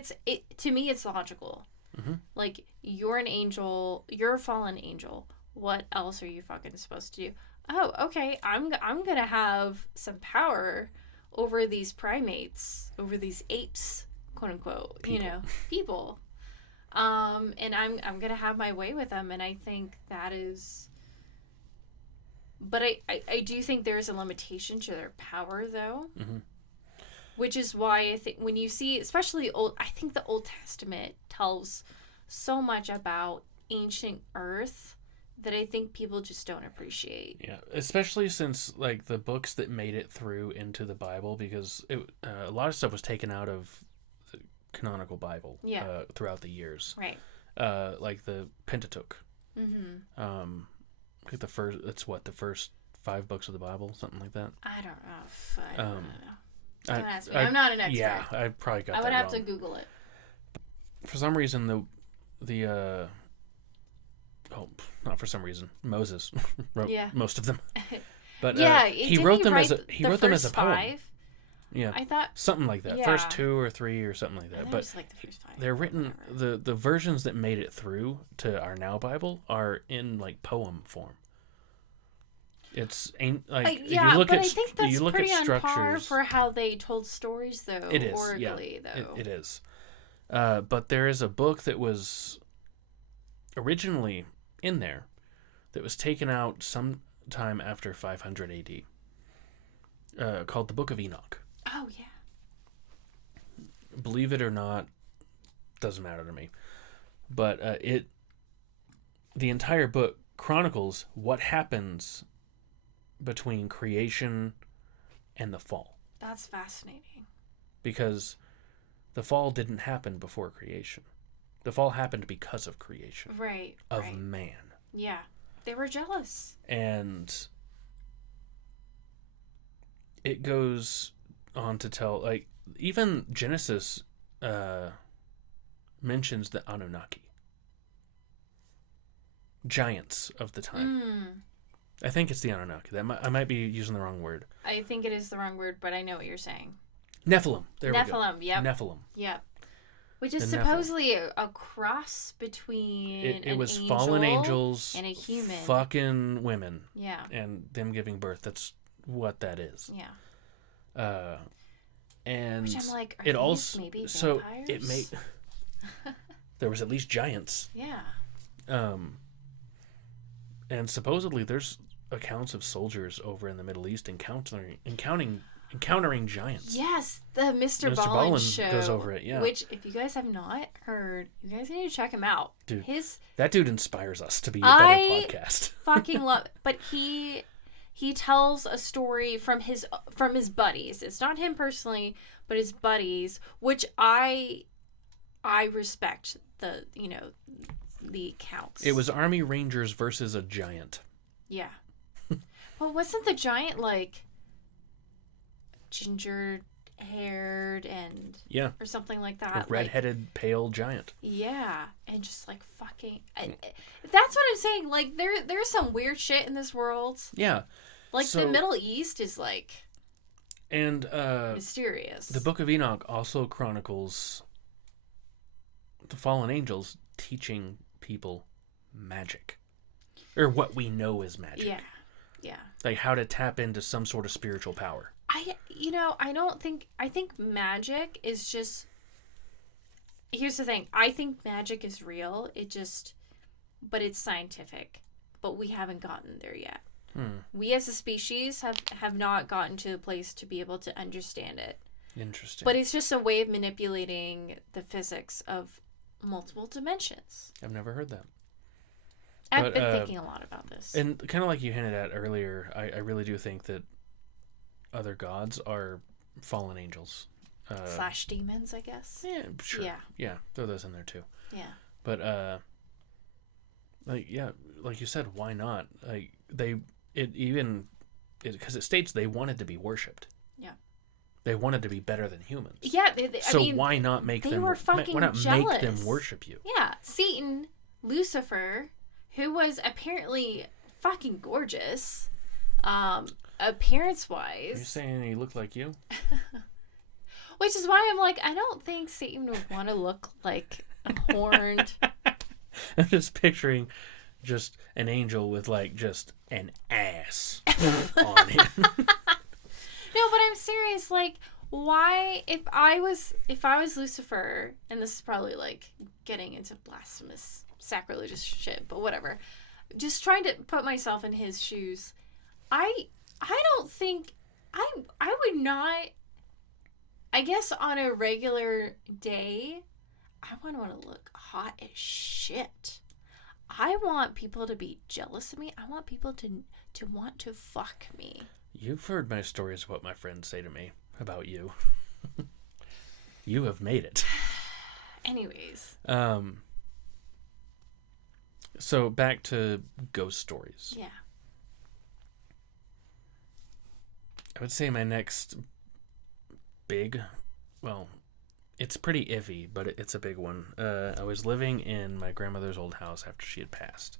to me, it's logical. Mm-hmm. Like, you're an angel, you're a fallen angel. What else are you fucking supposed to do? Oh, okay, I'm gonna have some power over these primates, over these apes, quote unquote, people. And I'm gonna have my way with them, and I think that is. But I do think there is a limitation to their power, though. Mm-hmm. Which is why I think when you see, especially I think the Old Testament tells so much about ancient Earth that I think people just don't appreciate. Yeah, especially since like the books that made it through into the Bible, because a lot of stuff was taken out of the canonical Bible. Yeah. Throughout the years. Right. Like the Pentateuch. Mm-hmm. Like the first 5 books of the Bible, something like that. I don't know. Don't ask me. I'm not an expert. Yeah, I probably got that wrong. I would have to Google it. For some reason, not for some reason, Moses wrote most of them. But he wrote them as a poem. 5? Yeah, I thought something like that. Yeah. First 2 or 3 or something like that. But like the first 5. They're written. The versions that made it through to our now Bible are in like poem form. It's like you look but at I think that's pretty on par for how they told stories, though. It is orally, though. It is. But there is a book that was originally in there that was taken out sometime after 500 AD, called the Book of Enoch. Oh yeah. Believe it or not, doesn't matter to me. But the entire book chronicles what happens between creation and the fall. That's fascinating. Because the fall didn't happen before creation. The fall happened because of creation. Right. Of man. Yeah. They were jealous. And it goes on to tell, like, even Genesis mentions the Anunnaki. Giants of the time. I think it's the Anunnaki. I might be using the wrong word. I think it is the wrong word, but I know what you're saying. Nephilim. There we go. Nephilim, yep. Nephilim. Yep. Which is supposedly a cross between it was angel fallen angels and a human. Fucking women. Yeah. And them giving birth. That's what that is. Yeah. And which I'm like, are these maybe vampires? So it made there was at least giants. Yeah. And supposedly there's accounts of soldiers over in the Middle East encountering giants. Yes, the Mr. Ballin show goes over it. Yeah, which if you guys have not heard, you guys need to check him out. Dude, that dude inspires us to be a better podcast. Fucking love, but he tells a story from his buddies. It's not him personally, but his buddies, which I respect the accounts. It was Army Rangers versus a giant. Yeah. Well, wasn't the giant like ginger-haired and or something like that? A red-headed, pale giant. Yeah, and just like fucking. That's what I'm saying. Like there's some weird shit in this world. Yeah. Like the Middle East is like. And mysterious. The Book of Enoch also chronicles the fallen angels teaching people magic, or what we know as magic. Yeah. Yeah. Like how to tap into some sort of spiritual power. I think magic is just. Here's the thing. I think magic is real. It just but it's scientific. But we haven't gotten there yet. Hmm. We as a species have not gotten to a place to be able to understand it. Interesting. But it's just a way of manipulating the physics of multiple dimensions. I've never heard that. I've been thinking a lot about this. And kind of like you hinted at earlier, I really do think that other gods are fallen angels. Slash demons, I guess. Yeah, sure. Yeah, throw those in there too. Yeah. But, like you said, why not? Like, because it states they wanted to be worshipped. Yeah. They wanted to be better than humans. Yeah, so why not make them? Were fucking why not jealous. Make them worship you? Yeah, Satan, Lucifer, who was apparently fucking gorgeous, appearance-wise. You're saying he looked like you? Which is why I'm like, I don't think Satan would want to look like a horned. I'm just picturing just an angel with like just an ass on it. No, but I'm serious. Like, why? If I was Lucifer, and this is probably like getting into blasphemous, sacrilegious shit, but whatever. Just trying to put myself in his shoes. I don't think I would not. I guess on a regular day, I want to look hot as shit. I want people to be jealous of me. I want people to want to fuck me. You've heard my stories of what my friends say to me about you. You have made it. Anyways. So back to ghost stories. Yeah. I would say my next big, well, it's pretty iffy, but it's a big one. I was living in my grandmother's old house after she had passed.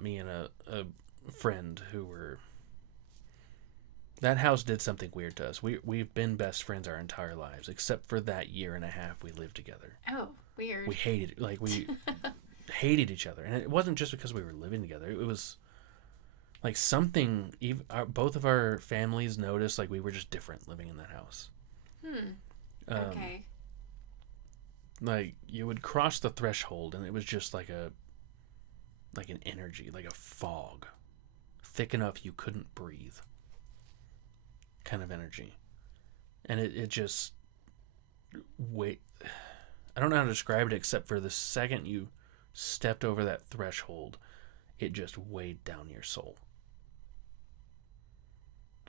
Me and a friend who were... That house did something weird to us. We've been best friends our entire lives, except for that year and a half we lived together. Oh, weird. We hated, we hated each other. And it wasn't just because we were living together. It was like something, both of our families noticed, like we were just different living in that house. Okay. Like you would cross the threshold and it was just like an energy, like a fog, thick enough you couldn't breathe kind of energy. And it just I don't know how to describe it except for the second you stepped over that threshold, it just weighed down your soul.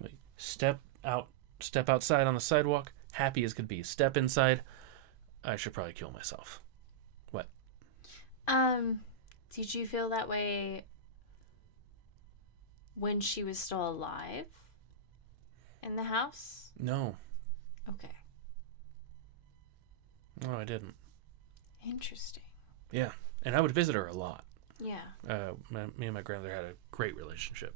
Like step outside on the sidewalk, happy as could be. Step inside, I should probably kill myself. What? Did you feel that way when she was still alive in the house? No. Okay. No, I didn't. Interesting. Yeah, and I would visit her a lot. Yeah. Me and my grandmother had a great relationship.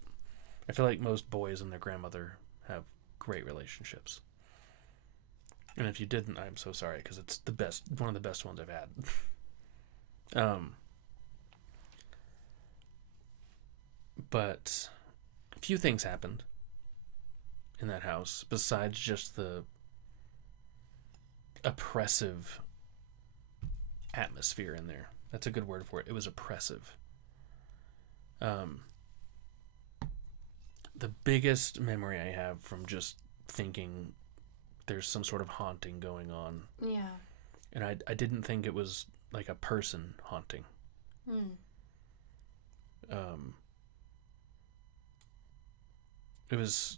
I feel like most boys and their grandmother have great relationships. And if you didn't, I'm so sorry, because it's one of the best ones I've had. But a few things happened in that house besides just the oppressive atmosphere in there. That's a good word for it. It was oppressive. The biggest memory I have from just thinking there's some sort of haunting going on. Yeah. And I didn't think it was like a person haunting. It was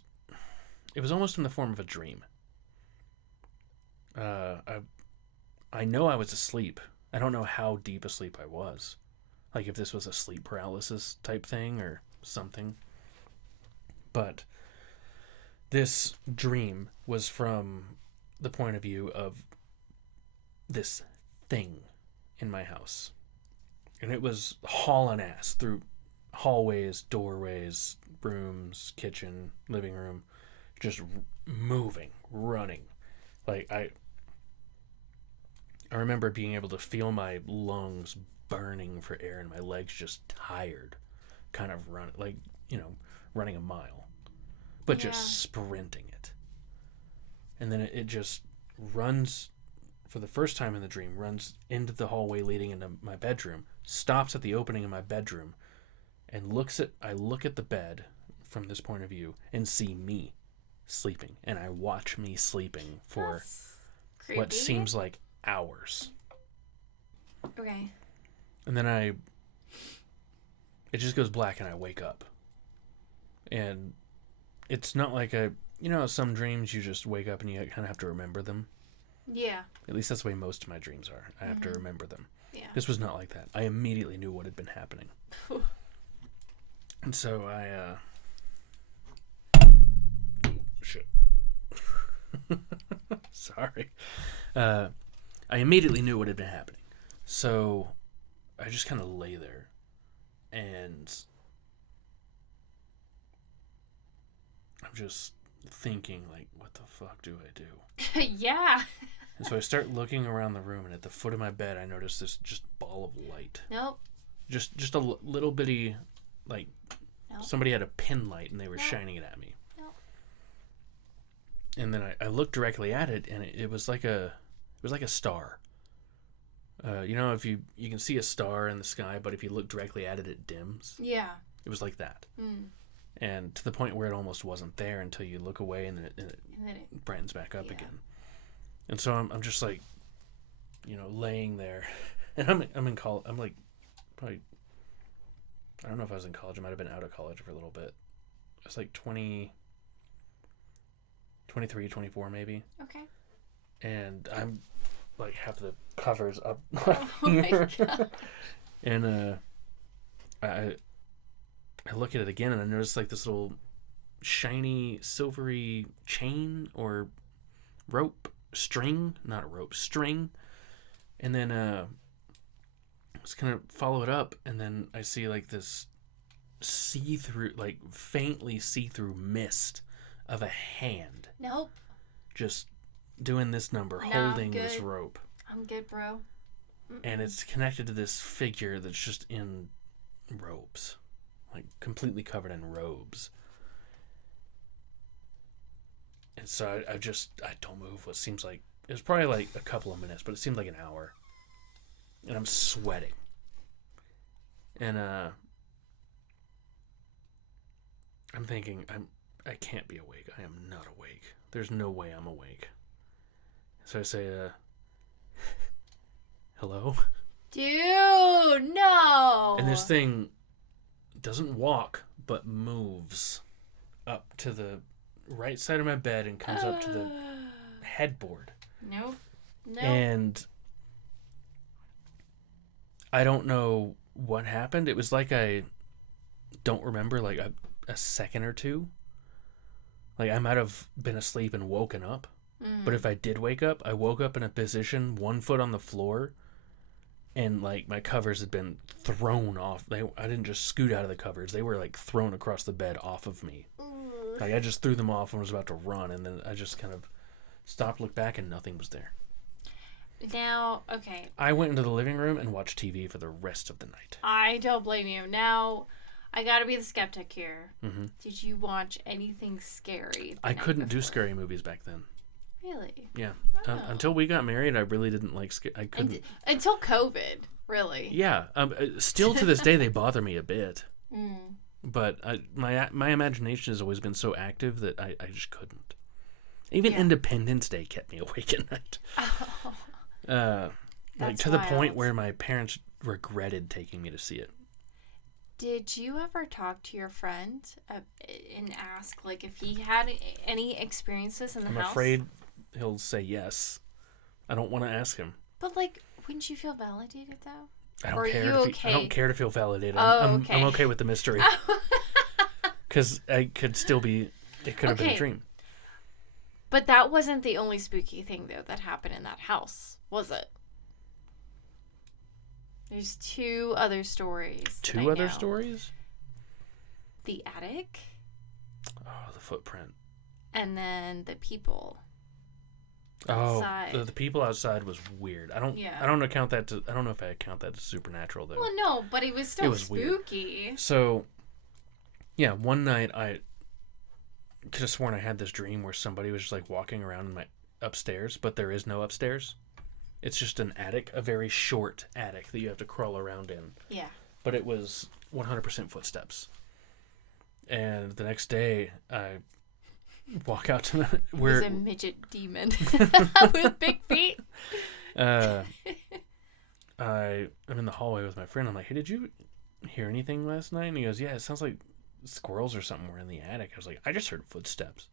almost in the form of a dream. I know I was asleep. I don't know how deep asleep I was. Like if this was a sleep paralysis type thing or something. But this dream was from the point of view of this thing in my house. And it was hauling ass through hallways, doorways, rooms, kitchen, living room, just moving, running. Like I remember being able to feel my lungs burning for air and my legs just tired, kind of running, like, running a mile, but just sprinting it. And then it just runs, for the first time in the dream, runs into the hallway leading into my bedroom, stops at the opening of my bedroom, and I look at the bed from this point of view and see me sleeping, and I watch me sleeping for That's creepy. what seems like hours. Okay. And then it just goes black and I wake up. And it's not like some dreams you just wake up and you kind of have to remember them. Yeah. At least that's the way most of my dreams are. I have to remember them. Yeah. This was not like that. I immediately knew what had been happening. And so shit. Sorry. I immediately knew what had been happening. So I just kind of lay there and I'm just thinking, like, what the fuck do I do? Yeah. And so I start looking around the room, and at the foot of my bed, I notice this just ball of light. Nope. Just a little bitty, like, nope. Somebody had a pin light, and they were shining it at me. Nope. And then I looked directly at it, and it was like a star. If you can see a star in the sky, but if you look directly at it, it dims. Yeah. It was like that. Mm. And to the point where it almost wasn't there until you look away and then it brightens back up again. And so I'm just like, laying there, and I'm in college. I'm like, probably, I don't know if I was in college. I might have been out of college for a little bit. I was like 23, 24 maybe. Okay. And I'm like have the covers up Oh my God. And I look at it again and I notice like this little shiny silvery chain or string, and then I was gonna follow it up, and then I see like this see-through, like faintly see-through mist of a hand. Nope. Just doing this number, No, holding I'm this good. rope. I'm good, bro. And it's connected to this figure that's just in robes, like completely covered in robes. And so I don't move. What seems like it was probably like a couple of minutes, but it seemed like an hour. And I'm sweating. And I'm thinking I can't be awake. I am not awake. There's no way I'm awake. So I say, hello? Dude, no. And this thing doesn't walk, but moves up to the right side of my bed and comes up to the headboard. Nope. And I don't know what happened. It was like I don't remember like a second or two. Like I might have been asleep and woken up. But if I did wake up, I woke up in a position, one foot on the floor, and like my covers had been thrown off. I didn't just scoot out of the covers. They were like thrown across the bed off of me. Like I just threw them off and was about to run, and then I just kind of stopped, looked back, and nothing was there. Now, okay. I went into the living room and watched TV for the rest of the night. I don't blame you. Now, I gotta be the skeptic here. Mm-hmm. Did you watch anything scary? I couldn't do scary movies back then. Really? Yeah. Oh. Until we got married, I really didn't like I couldn't. Until COVID, really. Yeah. Still to this day, they bother me a bit. Mm. But my imagination has always been so active that I just couldn't. Even Independence Day kept me awake at night. Oh. Like to the point where my parents regretted taking me to see it. Did you ever talk to your friend and ask, like, if he had any experiences in the house? I'm afraid he'll say yes. I don't want to ask him. But, like, wouldn't you feel validated, though? I don't Or care. are you okay? I don't care to feel validated. Oh, okay. I'm okay with the mystery. Because it could have been a dream. But that wasn't the only spooky thing, though, that happened in that house, was it? There's two other stories. Two other stories? The attic. Oh, the footprint. And then the people outside. Oh, the people outside was weird. I don't account that to. I don't know if I account that to supernatural though. Well, no, but it was still spooky. Weird. So, yeah, one night I could have sworn I had this dream where somebody was just like walking around in my upstairs, but there is no upstairs. It's just an attic, a very short attic that you have to crawl around in. Yeah. But it was 100% footsteps. And the next day, I walk out to where... It was a midget demon with big feet. I'm in the hallway with my friend. I'm like, hey, did you hear anything last night? And he goes, yeah, it sounds like squirrels or something were in the attic. I was like, I just heard footsteps.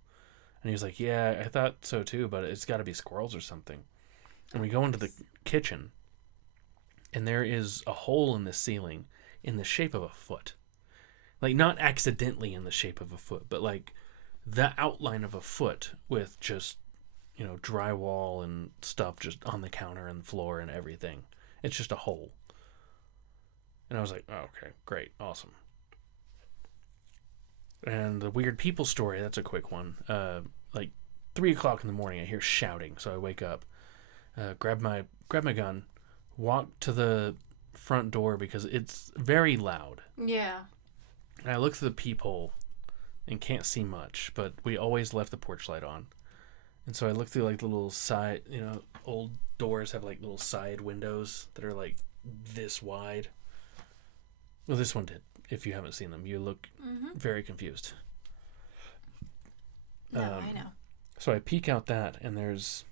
And he was like, yeah, I thought so too, but it's got to be squirrels or something. And we go into the kitchen, and there is a hole in the ceiling in the shape of a foot. Like, not accidentally in the shape of a foot, but like the outline of a foot with just, you know, drywall and stuff just on the counter and floor and everything. It's just a hole. And I was like, oh, okay, great, awesome. And the weird people story, that's a quick one. Like 3 o'clock in the morning, I hear shouting, so I wake up, grab my gun, walk to the front door because it's very loud. Yeah. And I look through the peephole and can't see much, but we always left the porch light on. And so I look through like the little side, you know, old doors have like little side windows that are like this wide. Well, this one did. If you haven't seen them, you look very confused. No, I know. So I peek out that, and there's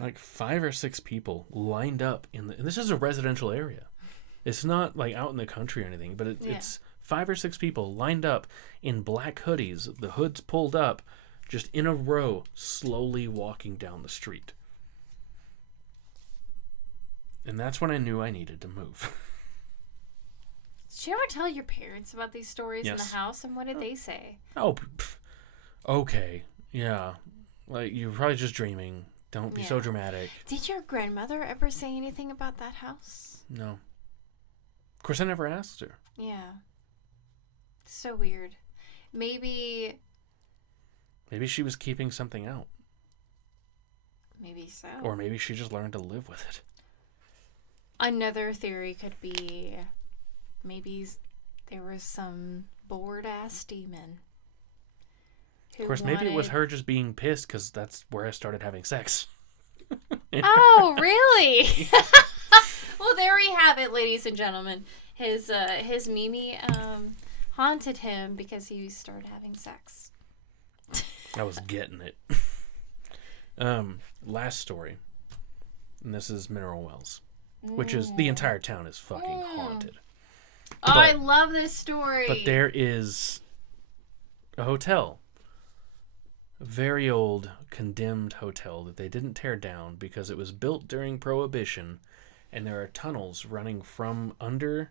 like 5 or 6 people lined up and this is a residential area. It's not like out in the country or anything, but it's 5 or 6 people lined up in black hoodies, the hoods pulled up, just in a row, slowly walking down the street. And that's when I knew I needed to move. Did you ever tell your parents about these stories in Yes. the house, and what did they say? Oh, okay, yeah. Like, you're probably just dreaming. Don't be so dramatic. Did your grandmother ever say anything about that house? No. Of course, I never asked her. Yeah. So weird. Maybe Maybe she was keeping something out. Maybe so. Or maybe she just learned to live with it. Another theory could be maybe there was some bored-ass demon. Of course, maybe it was her just being pissed because that's where I started having sex. Oh, really? Well, there we have it, ladies and gentlemen. His Mimi haunted him because he started having sex. I was getting it. Last story. And this is Mineral Wells. Which is, the entire town is fucking haunted. Oh, I love this story. But there is a hotel. A very old, condemned hotel that they didn't tear down because it was built during Prohibition, and there are tunnels running from under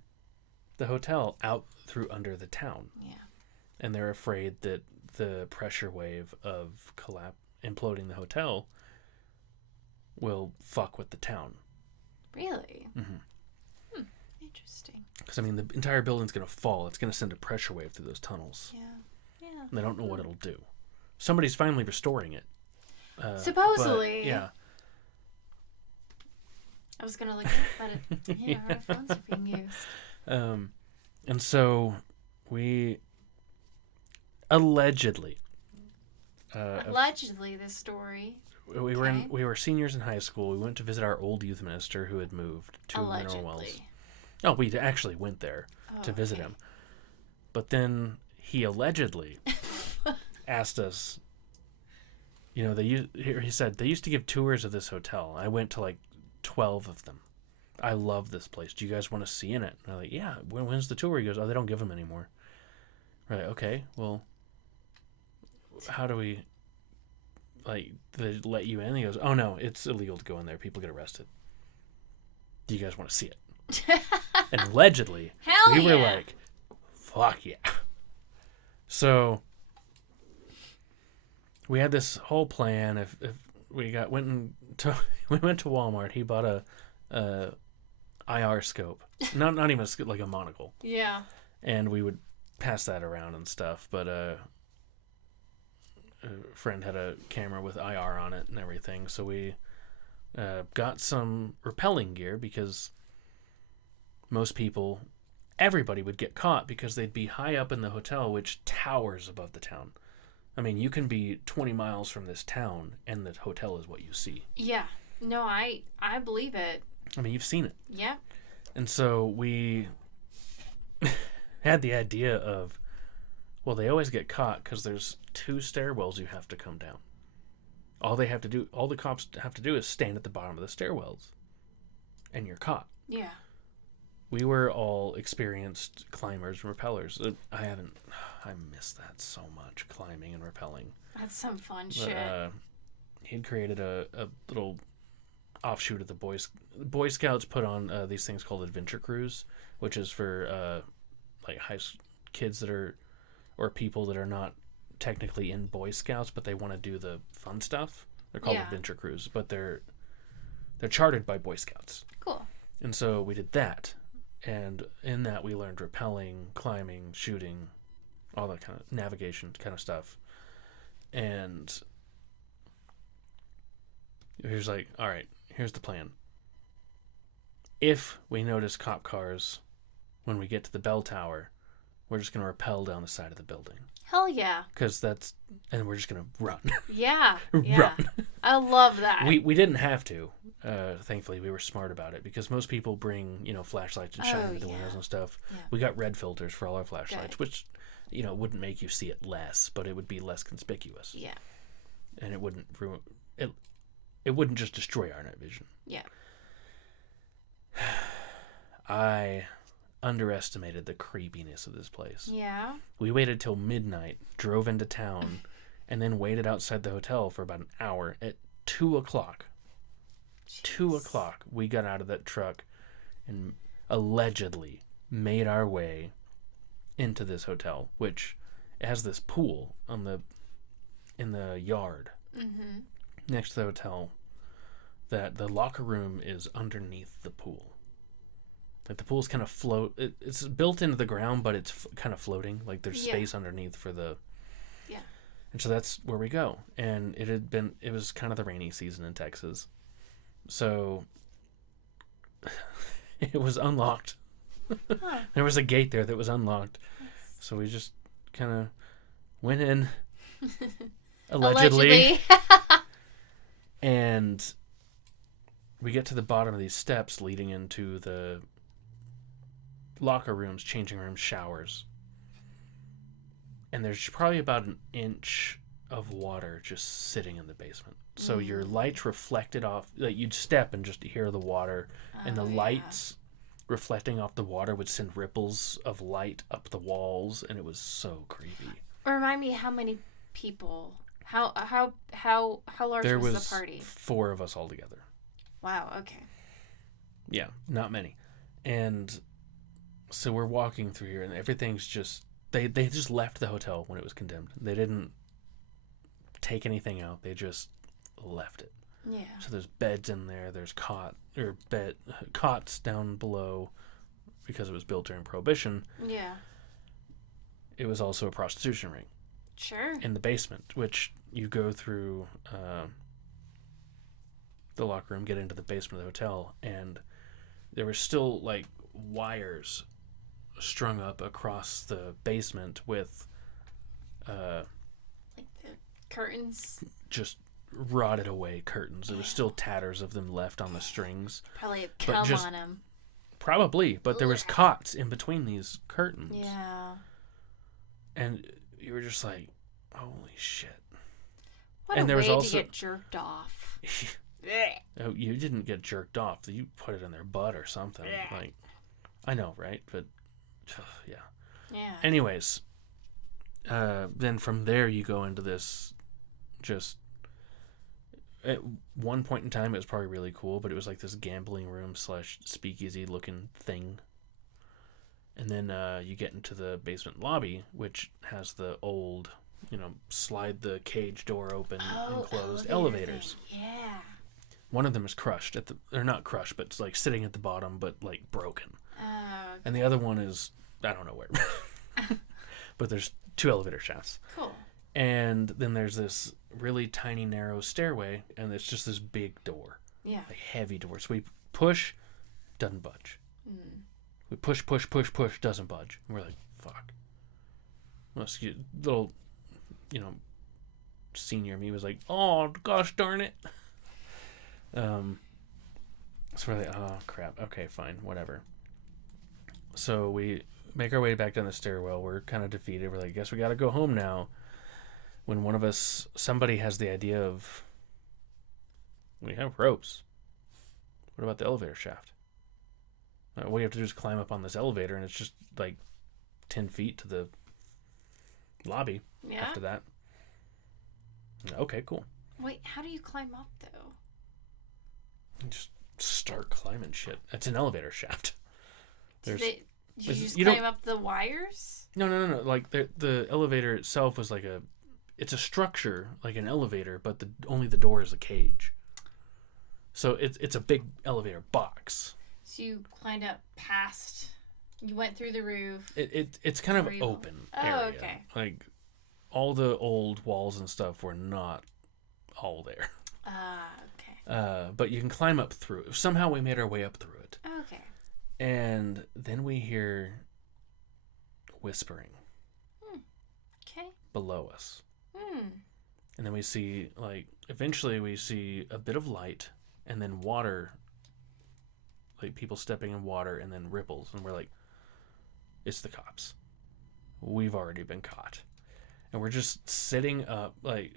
the hotel out through under the town. Yeah. And they're afraid that the pressure wave of imploding the hotel will fuck with the town. Really? Mm-hmm. Interesting. Because, I mean, the entire building's going to fall. It's going to send a pressure wave through those tunnels. Yeah. And they don't know what it'll do. Somebody's finally restoring it. Supposedly. But, yeah. I was going to look at it, but our phones are being used. And so we allegedly this story. we were seniors in high school. We went to visit our old youth minister who had moved to Mineral Wells. Oh, we actually went there to visit him. But then he allegedly asked us, you know, he said they used to give tours of this hotel. I went to like 12 of them. I love this place. Do you guys want to see in it? And I'm like, yeah. When's the tour? He goes, oh, they don't give them anymore. We're like, okay, well, how do we, like, they let you in? He goes, oh no, it's illegal to go in there. People get arrested. Do you guys want to see it? And allegedly, we were like, fuck yeah. So we had this whole plan. If we went to Walmart, he bought a IR scope, not even a scope, like a monocle. Yeah. And we would pass that around and stuff. But a friend had a camera with IR on it and everything, so we got some rappelling gear because everybody would get caught because they'd be high up in the hotel, which towers above the town. I mean, you can be 20 miles from this town, and the hotel is what you see. Yeah. No, I believe it. I mean, you've seen it. Yeah. And so we had the idea of, well, they always get caught because there's 2 stairwells you have to come down. All the cops have to do is stand at the bottom of the stairwells, and you're caught. Yeah. We were all experienced climbers and rappellers. I miss that so much, climbing and rappelling. That's some fun But, shit. he'd created a little offshoot of the Boy Scouts put on these things called adventure crews, which is for like kids that are, or people that are not technically in Boy Scouts, but they want to do the fun stuff. They're called adventure crews, but they're chartered by Boy Scouts. Cool. And so we did that, and in that we learned rappelling, climbing, shooting, all that kind of navigation kind of stuff. And here's like, all right, here's the plan. If we notice cop cars when we get to the bell tower, we're just going to rappel down the side of the building. Hell yeah. And we're just going to run. Yeah. Run. I love that. We didn't have to. Thankfully, we were smart about it because most people bring, flashlights and shine into the windows and stuff. Yeah. We got red filters for all our flashlights, which, wouldn't make you see it less, but it would be less conspicuous. Yeah. And it wouldn't ruin it. It wouldn't just destroy our night vision. Yeah. I underestimated the creepiness of this place. Yeah. We waited till midnight, drove into town, and then waited outside the hotel for about an hour. At 2 o'clock, 2 o'clock, we got out of that truck and allegedly made our way into this hotel, which has this pool in the yard next to the hotel. That the locker room is underneath the pool. Like the pool's kind of it's built into the ground, but it's kind of floating. Like there's space underneath for the. Yeah. And so that's where we go. And it was kind of the rainy season in Texas, so it was unlocked. Huh. There was a gate there that was unlocked, so we just kind of went in, allegedly. And we get to the bottom of these steps leading into the locker rooms, changing rooms, showers. And there's probably about an inch of water just sitting in the basement. So your lights reflected off, like you'd step and just hear the water, and the lights reflecting off the water would send ripples of light up the walls, and it was so creepy. Remind me how many people, how large there was the party? 4 of us all together. Wow, okay. Yeah, not many. And so we're walking through here, and everything's just... They just left the hotel when it was condemned. They didn't take anything out. They just left it. Yeah. So there's beds in there. There's cots down below because it was built during Prohibition. Yeah. It was also a prostitution ring. Sure. In the basement, which you go through... the locker room, get into the basement of the hotel, and there were still like wires strung up across the basement with like the curtains, just rotted away curtains. There were still tatters of them left on the strings. Probably a cum on them. Probably, but there was cots in between these curtains. Yeah. And you were just like, holy shit. What and a there way was also... to get jerked off. Oh, you didn't get jerked off. You put it in their butt or something. Like, I know, right? But, yeah. Yeah. Anyways, then from there you go into this just... At one point in time, it was probably really cool, but it was like this gambling room / speakeasy looking thing. And then you get into the basement lobby, which has the old, slide the cage door open and closed elevators. Thing. Yeah. One of them is crushed or not crushed, but it's like sitting at the bottom, but like broken. Okay. And the other one is, I don't know where. But there's 2 elevator shafts. Cool. And then there's this really tiny, narrow stairway, and it's just this big door. Yeah. A heavy door. So we push, doesn't budge. We push, doesn't budge. And we're like, fuck. Little, senior me was like, oh gosh darn it. So we're like, oh crap, okay, fine, whatever. So we make our way back down the stairwell. We're kind of defeated. We're like, guess we gotta go home now. When somebody has the idea of, we have ropes. What about the elevator shaft? All we have to do is climb up on this elevator, and it's just like 10 feet to the lobby. Yeah. After that. Okay, cool. Wait, how do you climb up though? You just start climbing shit. It's an elevator shaft. Did you just you climb up the wires? No. Like the elevator itself was like it's a structure like an elevator, but only the door is a cage. So it's a big elevator box. So you climbed up past. You went through the roof. It's kind of open area. Oh, okay. Like all the old walls and stuff were not all there. Okay. But you can climb up through. Somehow we made our way up through it. Okay. And then we hear whispering. Okay. Below us. And then we see, like, eventually we see a bit of light and then water, like people stepping in water and then ripples. And we're like, it's the cops. We've already been caught. And we're just sitting up, like,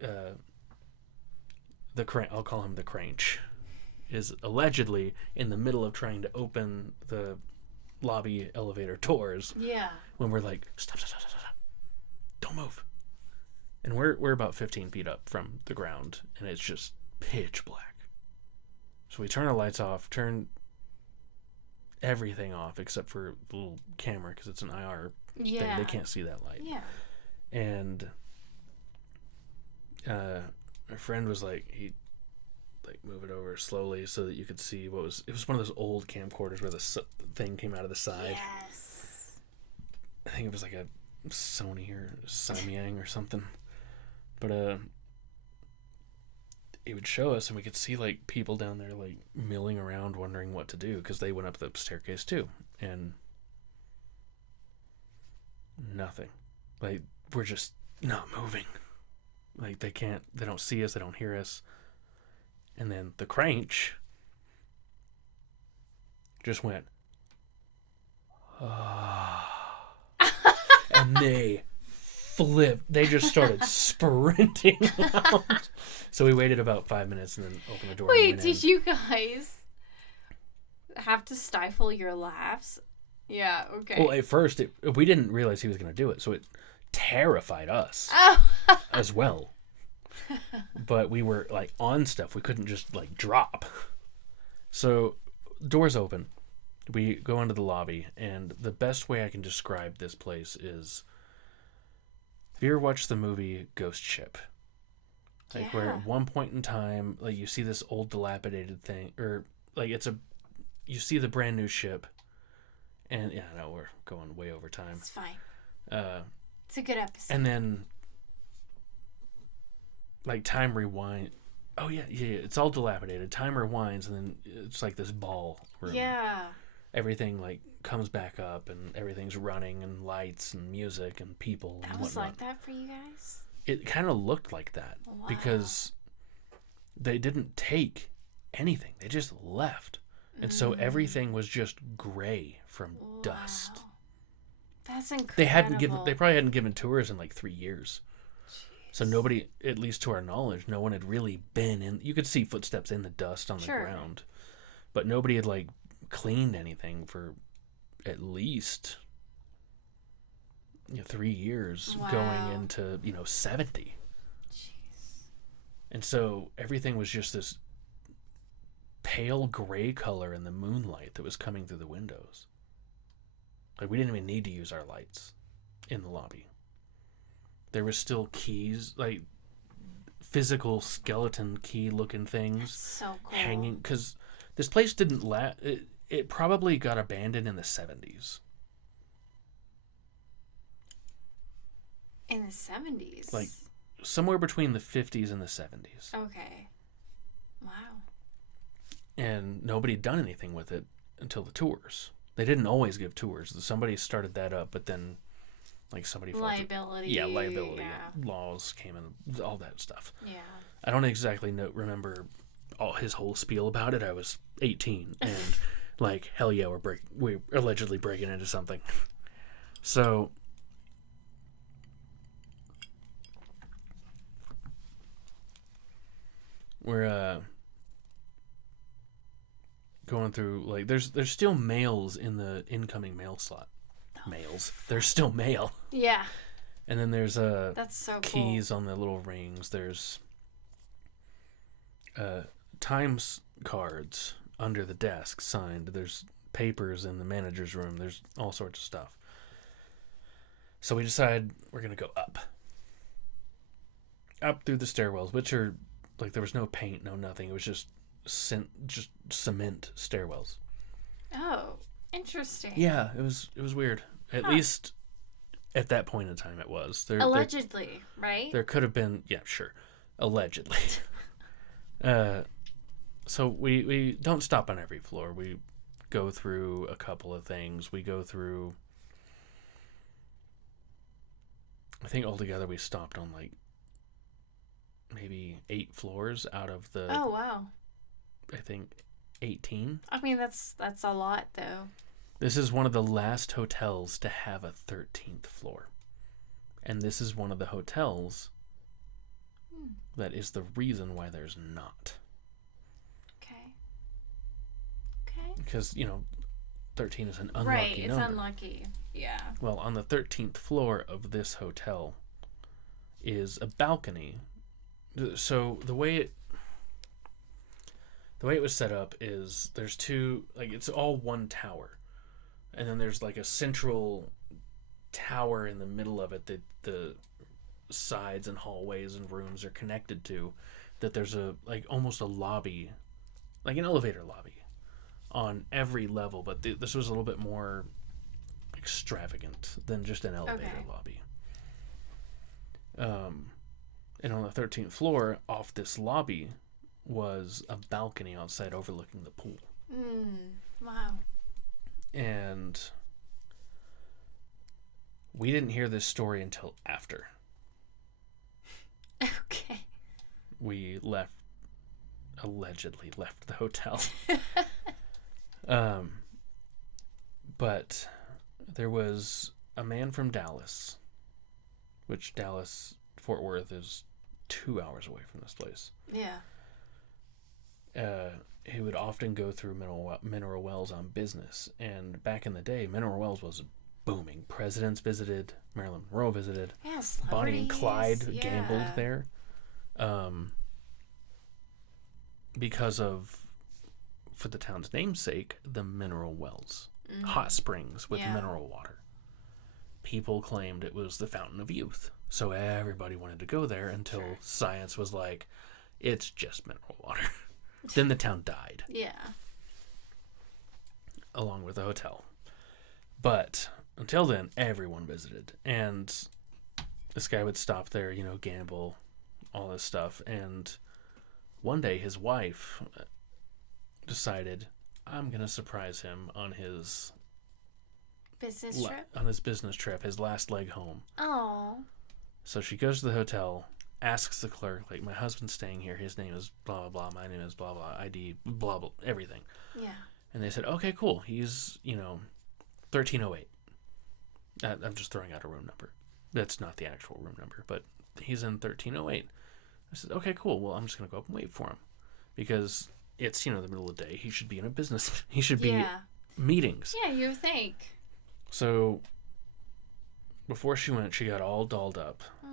I'll call him the Cranch, is allegedly in the middle of trying to open the lobby elevator doors. Yeah. When we're like, stop. Don't move. And we're about 15 feet up from the ground, and it's just pitch black. So we turn our lights off, turn everything off except for the little camera because it's an IR thing. They can't see that light. Yeah. And my friend was like, he like move it over slowly so that you could see it was one of those old camcorders where the thing came out of the side. Yes. I think it was like a Sony or Samyang or something. But it would show us, and we could see like people down there like milling around wondering what to do because they went up the staircase too, and nothing. Like, we're just not moving. Like, they don't see us, they don't hear us. And then the Cranch just went, and they flipped. They just started sprinting out. So we waited about 5 minutes and then opened the door. Wait, did you guys have to stifle your laughs? Yeah, okay. Well, at first, we didn't realize he was going to do it, so it terrified us as well. But we were like on stuff. We couldn't just like drop. So doors open. We go into the lobby, and the best way I can describe this place is, have you ever watched the movie Ghost Ship? Like, where at one point in time, like, you see this old dilapidated thing, or like you see the brand new ship, and yeah, no, we're going way over time. It's fine. It's a good episode. And then, like, time rewind. Oh yeah, it's all dilapidated. Time rewinds, and then it's like this ball room. Yeah. Everything like comes back up, and everything's running, and lights, and music, and people. That and was whatnot. like that for you guys? It kind of looked like that. Wow. Because they didn't take anything. They just left. And so everything was just gray from dust. That's incredible. They probably hadn't given tours in like 3 years. Jeez. So nobody, at least to our knowledge, no one had really been in. You could see footsteps in the dust on the ground. But nobody had like cleaned anything for at least 3 years, going into 70. Jeez. And so everything was just this pale gray color in the moonlight that was coming through the windows. Like, we didn't even need to use our lights in the lobby. There was still keys, like physical skeleton key looking things. That's so cool. Hanging, because this place didn't it probably got abandoned in the 70s. In the 70s? Like, somewhere between the 50s and the 70s. Okay. Wow. And nobody had done anything with it until the tours. They didn't always give tours. Somebody started that up, but then like somebody liability. Yeah, liability Yeah. laws came in, all that stuff. Yeah. I don't exactly remember all his whole spiel about it. I was 18 and like, hell yeah, we're allegedly breaking into something. So we're going through, like, there's still mails in the incoming mail slot. Males. There's still mail. Yeah. And then there's that's so keys cool. on the little rings. There's times cards under the desk signed. There's papers in the manager's room. There's all sorts of stuff. So we decide we're going to go up through the stairwells, which are like, there was no paint, no nothing. It was just cement stairwells. Oh, interesting. Yeah, it was weird. At least at that point in time, it was. Allegedly, right? There could have been, yeah, sure, allegedly. So we don't stop on every floor. We go through a couple of things. We go through, I think altogether we stopped on like maybe 8 floors out of the, oh wow, I think 18. I mean, that's a lot though. This is one of the last hotels to have a 13th floor. And this is one of the hotels that is the reason why there's not. Okay. Because, 13 is an unlucky right, it's number. unlucky. Yeah. Well, on the 13th floor of this hotel is a balcony. So the way it was set up is there's two, like, it's all one tower. And then there's like a central tower in the middle of it that the sides and hallways and rooms are connected to, that there's a, like, almost a lobby, like an elevator lobby on every level, but this was a little bit more extravagant than just an elevator lobby. And on the 13th floor, off this lobby, was a balcony outside overlooking the pool. Wow. And we didn't hear this story until after. Okay. We allegedly left the hotel. But there was a man from Dallas, which Fort Worth is 2 hours away from this place. Yeah. He would often go through mineral wells on business. And back in the day, mineral wells was booming. Presidents visited. Marilyn Monroe visited. Yeah, Bonnie and Clyde gambled there. Because of, for the town's namesake, the mineral wells. Hot springs with mineral water. People claimed it was the fountain of youth. So everybody wanted to go there until science was like, it's just mineral water. Then the town died. Yeah. Along with the hotel. But until then, everyone visited. And this guy would stop there, gamble, all this stuff. And one day his wife decided, I'm going to surprise him on his business trip? On his business trip, his last leg home. Oh. So she goes to the hotel, asks the clerk, like, my husband's staying here. His name is blah, blah, blah. My name is blah, blah, ID, blah, blah, everything. Yeah. And they said, okay, cool. He's, 1308. I'm just throwing out a room number. That's not the actual room number, but he's in 1308. I said, okay, cool. Well, I'm just going to go up and wait for him. Because it's, the middle of the day. He should be in a business. He should be meetings. Yeah, you think. So before she went, she got all dolled up. Oh.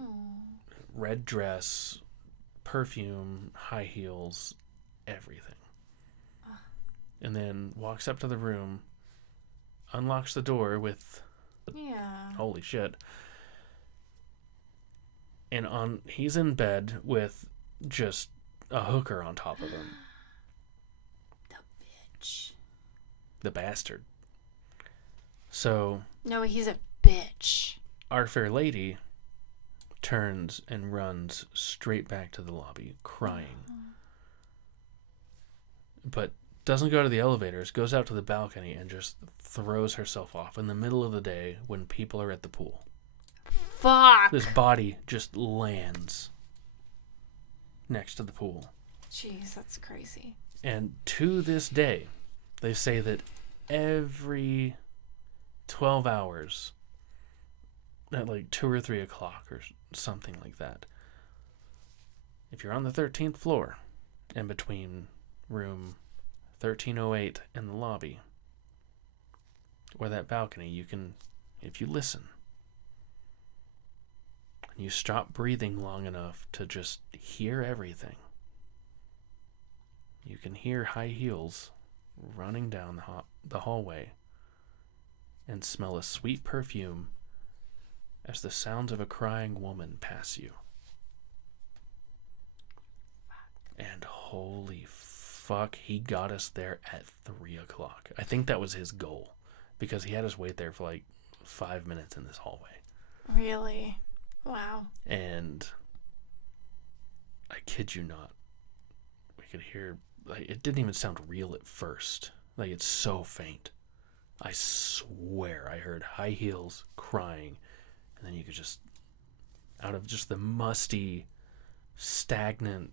Red dress, perfume, high heels, everything. And then walks up to the room, unlocks the door with holy shit. And he's in bed with just a hooker on top of him. The bitch. The bastard. So no, he's a bitch. Our Fair Lady turns and runs straight back to the lobby, crying. But doesn't go to the elevators, goes out to the balcony and just throws herself off in the middle of the day when people are at the pool. Fuck. This body just lands next to the pool. Jeez, that's crazy. And to this day, they say that every 12 hours, at like 2 or 3 o'clock or something like that, if you're on the 13th floor and between room 1308 and the lobby or that balcony, you can, if you listen, and you stop breathing long enough to just hear everything, you can hear high heels running down the hallway and smell a sweet perfume as the sounds of a crying woman pass you. And holy fuck, he got us there at 3 o'clock. I think that was his goal, because he had us wait there for like 5 minutes in this hallway. Really? Wow. And I kid you not, we could hear, like, it didn't even sound real at first. Like, it's so faint. I swear I heard high heels crying, and then you could just, out of just the musty, stagnant,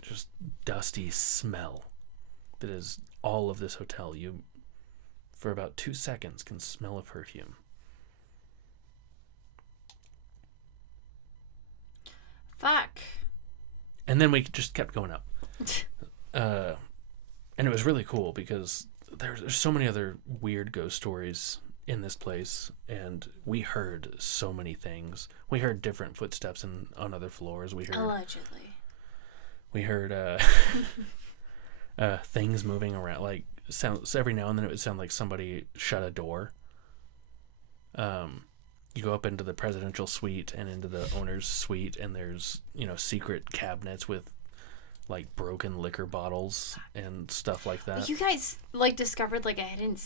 just dusty smell that is all of this hotel, you, for about 2 seconds, can smell a perfume. Fuck. And then we just kept going up. And it was really cool because there's so many other weird ghost stories in this place, and we heard so many things. We heard different footsteps on other floors. Allegedly. We heard things moving around, like sounds every now and then. It would sound like somebody shut a door. You go up into the presidential suite and into the owner's suite, and there's, secret cabinets with like broken liquor bottles and stuff like that. You guys discovered like a hidden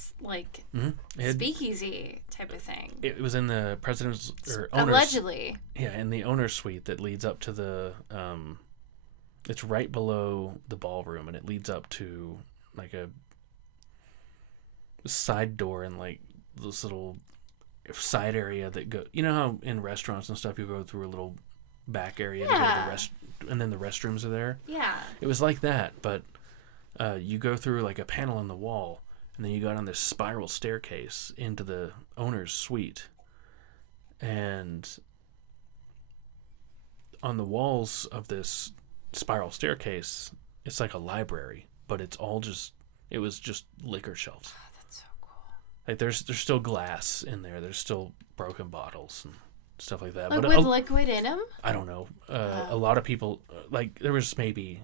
speakeasy type of thing. It was in the president's or owner's, allegedly. Yeah, in the owner's suite that leads up to the it's right below the ballroom, and it leads up to like a side door and like this little side area that go. You know how in restaurants and stuff you go through a little back area to go to the rest, and then the restrooms are there. Yeah. It was like that, but you go through like a panel in the wall, and then you go down this spiral staircase into the owner's suite, and on the walls of this spiral staircase, it's like a library, but it was just liquor shelves. Oh, that's so cool. Like there's still glass in there. There's still broken bottles and stuff like that. Like but with liquid in them? I don't know. A lot of people, like there was maybe,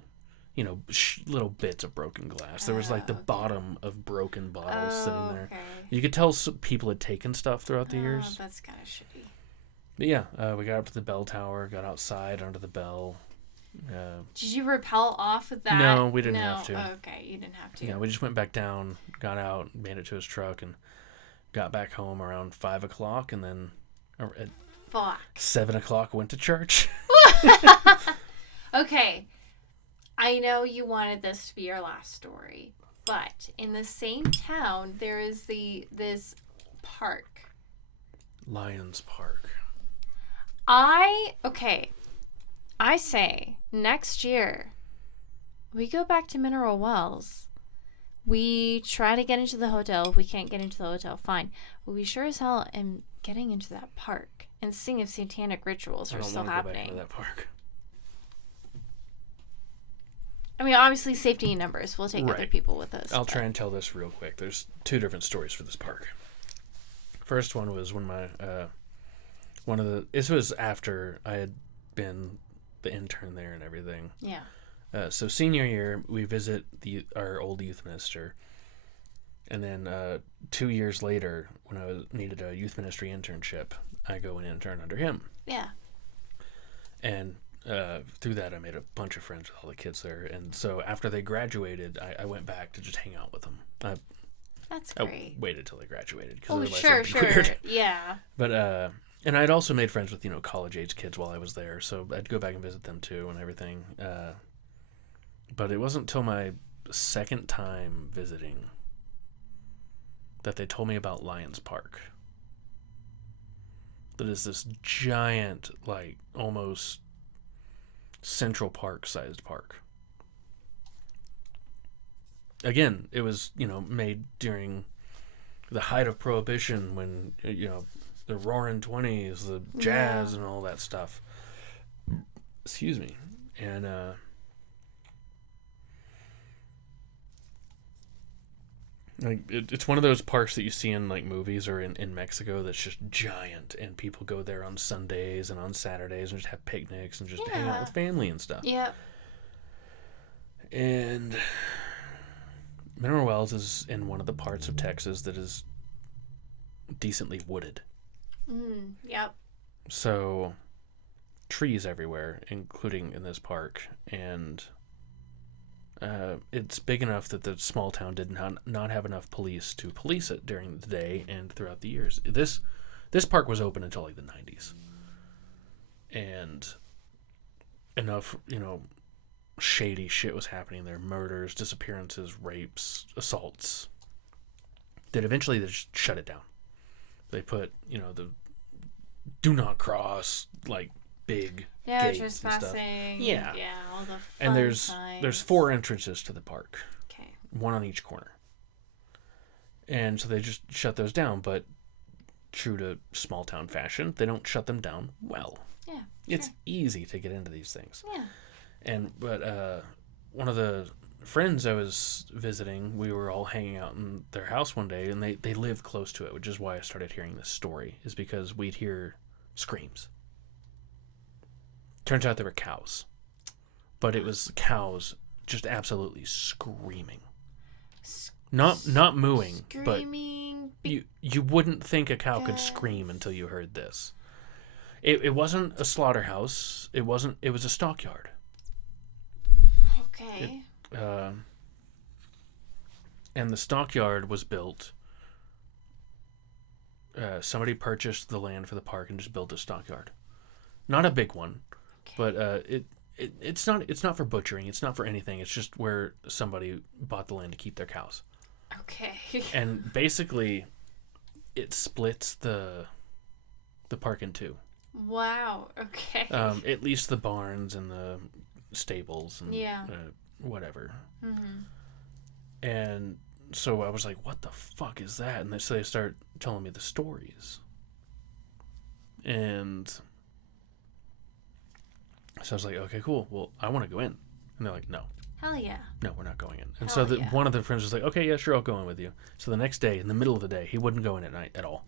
little bits of broken glass. There was like the bottom of broken bottles sitting there. Okay. You could tell people had taken stuff throughout the years. That's kind of shitty. But yeah, we got up to the bell tower, got outside under the bell. Did you rappel off of that? No, we didn't have to. Oh, okay, you didn't have to. Yeah, we just went back down, got out, made it to his truck, and got back home around 5 o'clock, and then at 7 o'clock went to church. Okay, I know you wanted this to be your last story, but in the same town there is this park. Lions Park. I say next year we go back to Mineral Wells. We try to get into the hotel. If we can't get into the hotel, fine. But we sure as hell am getting into that park and seeing if satanic rituals are still happening. Go back into that park. I mean, obviously safety in numbers. We'll take other people with us. I'll try and tell this real quick. There's 2 different stories for this park. First one was when this was after I had been the intern there and everything. Yeah. So senior year, we visit our old youth minister, and then 2 years later, when I needed a youth ministry internship, I go and intern under him. Yeah. And through that, I made a bunch of friends with all the kids there. And so after they graduated, I went back to just hang out with them. That's great. I waited till they graduated. Sure. Weird. Yeah. But and I'd also made friends with college age kids while I was there, so I'd go back and visit them too and everything. But it wasn't until my second time visiting that they told me about Lions Park. that is this giant, like, almost Central Park sized park. Again, it was, made during the height of Prohibition, when, the Roaring 20s, the jazz and all that stuff. Excuse me. And like it's one of those parks that you see in like movies or in Mexico that's just giant, and people go there on Sundays and on Saturdays and just have picnics and just hang out with family and stuff. Yep. And Mineral Wells is in one of the parts of Texas that is decently wooded. Yep. So trees everywhere, including in this park, and it's big enough that the small town did not have enough police to police it during the day and throughout the years. This park was open until like the 90s, and enough shady shit was happening there: murders, disappearances, rapes, assaults, that eventually they just shut it down. They put the do not cross, like, big gates and stuff. Yeah, all the fun and there's signs. 4 entrances to the park. Okay. One on each corner. And so they just shut those down, but true to small town fashion, they don't shut them down well. Yeah. It's sure. easy to get into these things. Yeah. But one of the friends I was visiting, we were all hanging out in their house one day, and they live close to it, which is why I started hearing this story, is because we'd hear screams. Turns out they were cows, but it was cows just absolutely screaming, not mooing, Screaming. but you wouldn't think a cow could scream until you heard this. It wasn't a slaughterhouse. It was a stockyard. Okay. And the stockyard was built. Somebody purchased the land for the park and just built a stockyard. Not a big one, but it's not for butchering. It's not for anything. It's just where somebody bought the land to keep their cows. Okay. And basically, it splits the park in two. Wow. Okay. At least the barns and the stables and whatever. Mm-hmm. And so I was like, what the fuck is that? And so they start telling me the stories. And so I was like, okay, cool. Well, I want to go in. And they're like, no. Hell yeah. No, we're not going in. And Hell so yeah. one of the friends was like, okay, yeah, sure, I'll go in with you. So the next day, in the middle of the day, he wouldn't go in at night at all.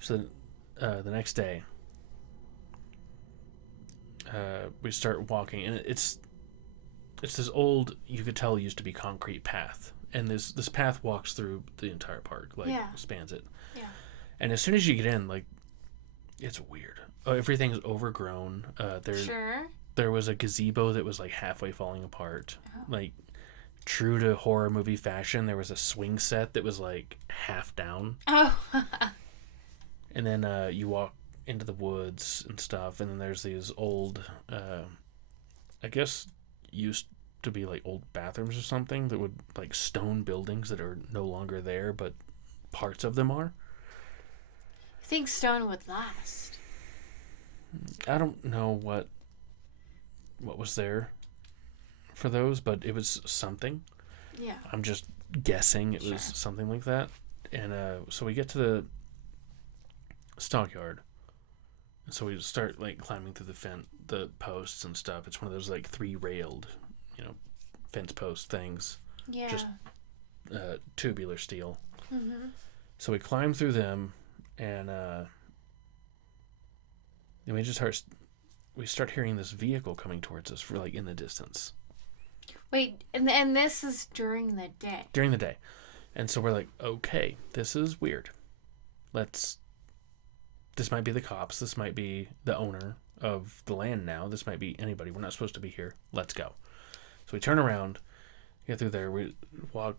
So the next day, we start walking, and it's this old, you could tell used to be concrete path. And this path walks through the entire park, spans it. Yeah. And as soon as you get in, like, it's weird. Everything's overgrown. Sure. There was a gazebo that was like halfway falling apart. Oh. Like, true to horror movie fashion, there was a swing set that was like half down. Oh. And then you walk into the woods and stuff, and then there's these old, I guess used to be like old bathrooms or something, that would, like, stone buildings that are no longer there, but parts of them are. I think stone would last. I don't know what was there for those, but it was something. Yeah. I'm just guessing it was something like that. And so we get to the stockyard. And so we start, like, climbing through the posts and stuff. It's one of those, like, 3-railed, fence post things. Yeah. Just tubular steel. Mm-hmm. So we climb through them, and then we start hearing this vehicle coming towards us, for, like, in the distance. Wait, and this is during the day. During the day. And so we're like, okay, this is weird. This might be the cops. This might be the owner of the land now. This might be anybody. We're not supposed to be here. Let's go. So we turn around, get through there. We walk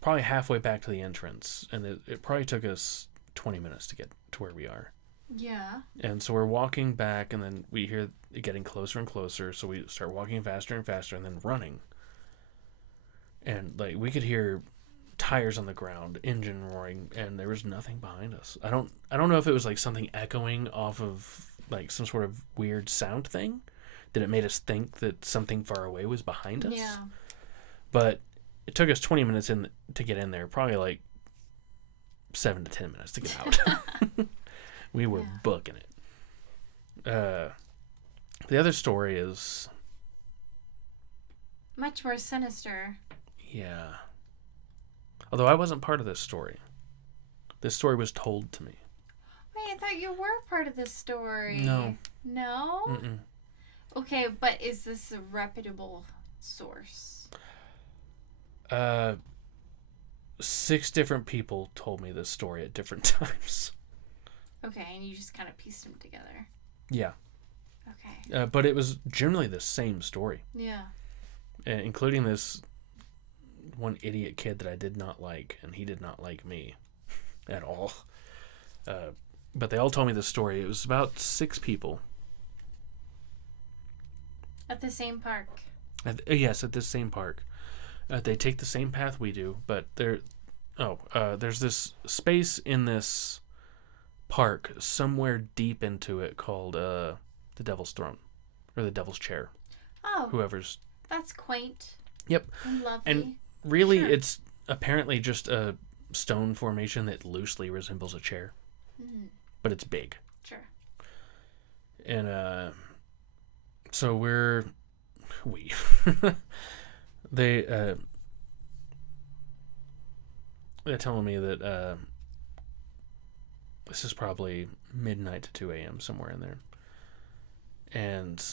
probably halfway back to the entrance. And it probably took us 20 minutes to get to where we are. Yeah. And so we're walking back, and then we hear it getting closer and closer. So we start walking faster and faster, and then running. And, like, we could hear tires on the ground, engine roaring, and there was nothing behind us. I don't know if it was like something echoing off of like some sort of weird sound thing that it made us think that something far away was behind us. Yeah. But it took us 20 minutes to get in there, probably like 7 to 10 minutes to get out. We were booking it. The other story is much more sinister. Yeah. Although I wasn't part of this story. This story was told to me. Wait, I thought you were part of this story. No. No? Mm-mm. Okay, but is this a reputable source? 6 different people told me this story at different times. Okay, and you just kind of pieced them together. Yeah. Okay. But it was generally the same story. Yeah. Including this one idiot kid that I did not like, and he did not like me at all. But they all told me this story. It was about 6 people. At the same park. Yes, at this same park. They take the same path we do, but there's this space in this park somewhere deep into it called the Devil's Throne, or the Devil's Chair. Oh. Whoever's. That's quaint. Yep. And lovely. And really, Sure. It's apparently just a stone formation that loosely resembles a chair, but it's big. Sure. And so they're telling me that this is probably midnight to 2 a.m. somewhere in there, and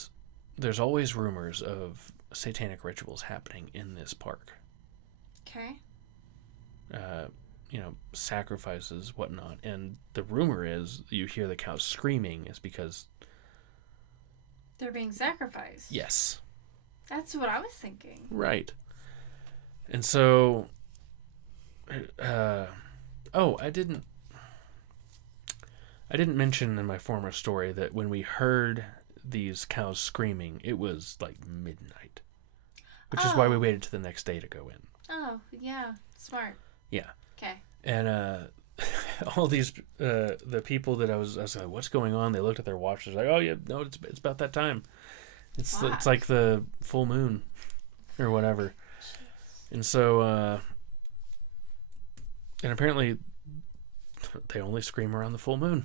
there's always rumors of satanic rituals happening in this park. Okay. Sacrifices, whatnot, and the rumor is you hear the cows screaming is because they're being sacrificed. yes, That's what I was thinking. right. And so I didn't mention in my former story that when we heard these cows screaming, it was like midnight, which is why we waited to the next day to go in. Oh, yeah. Smart. Yeah. Okay. And all these the people that I was like, what's going on? They looked at their watches like, oh yeah, no, it's about that time. It's like the full moon or whatever. Jeez. And so and apparently they only scream around the full moon.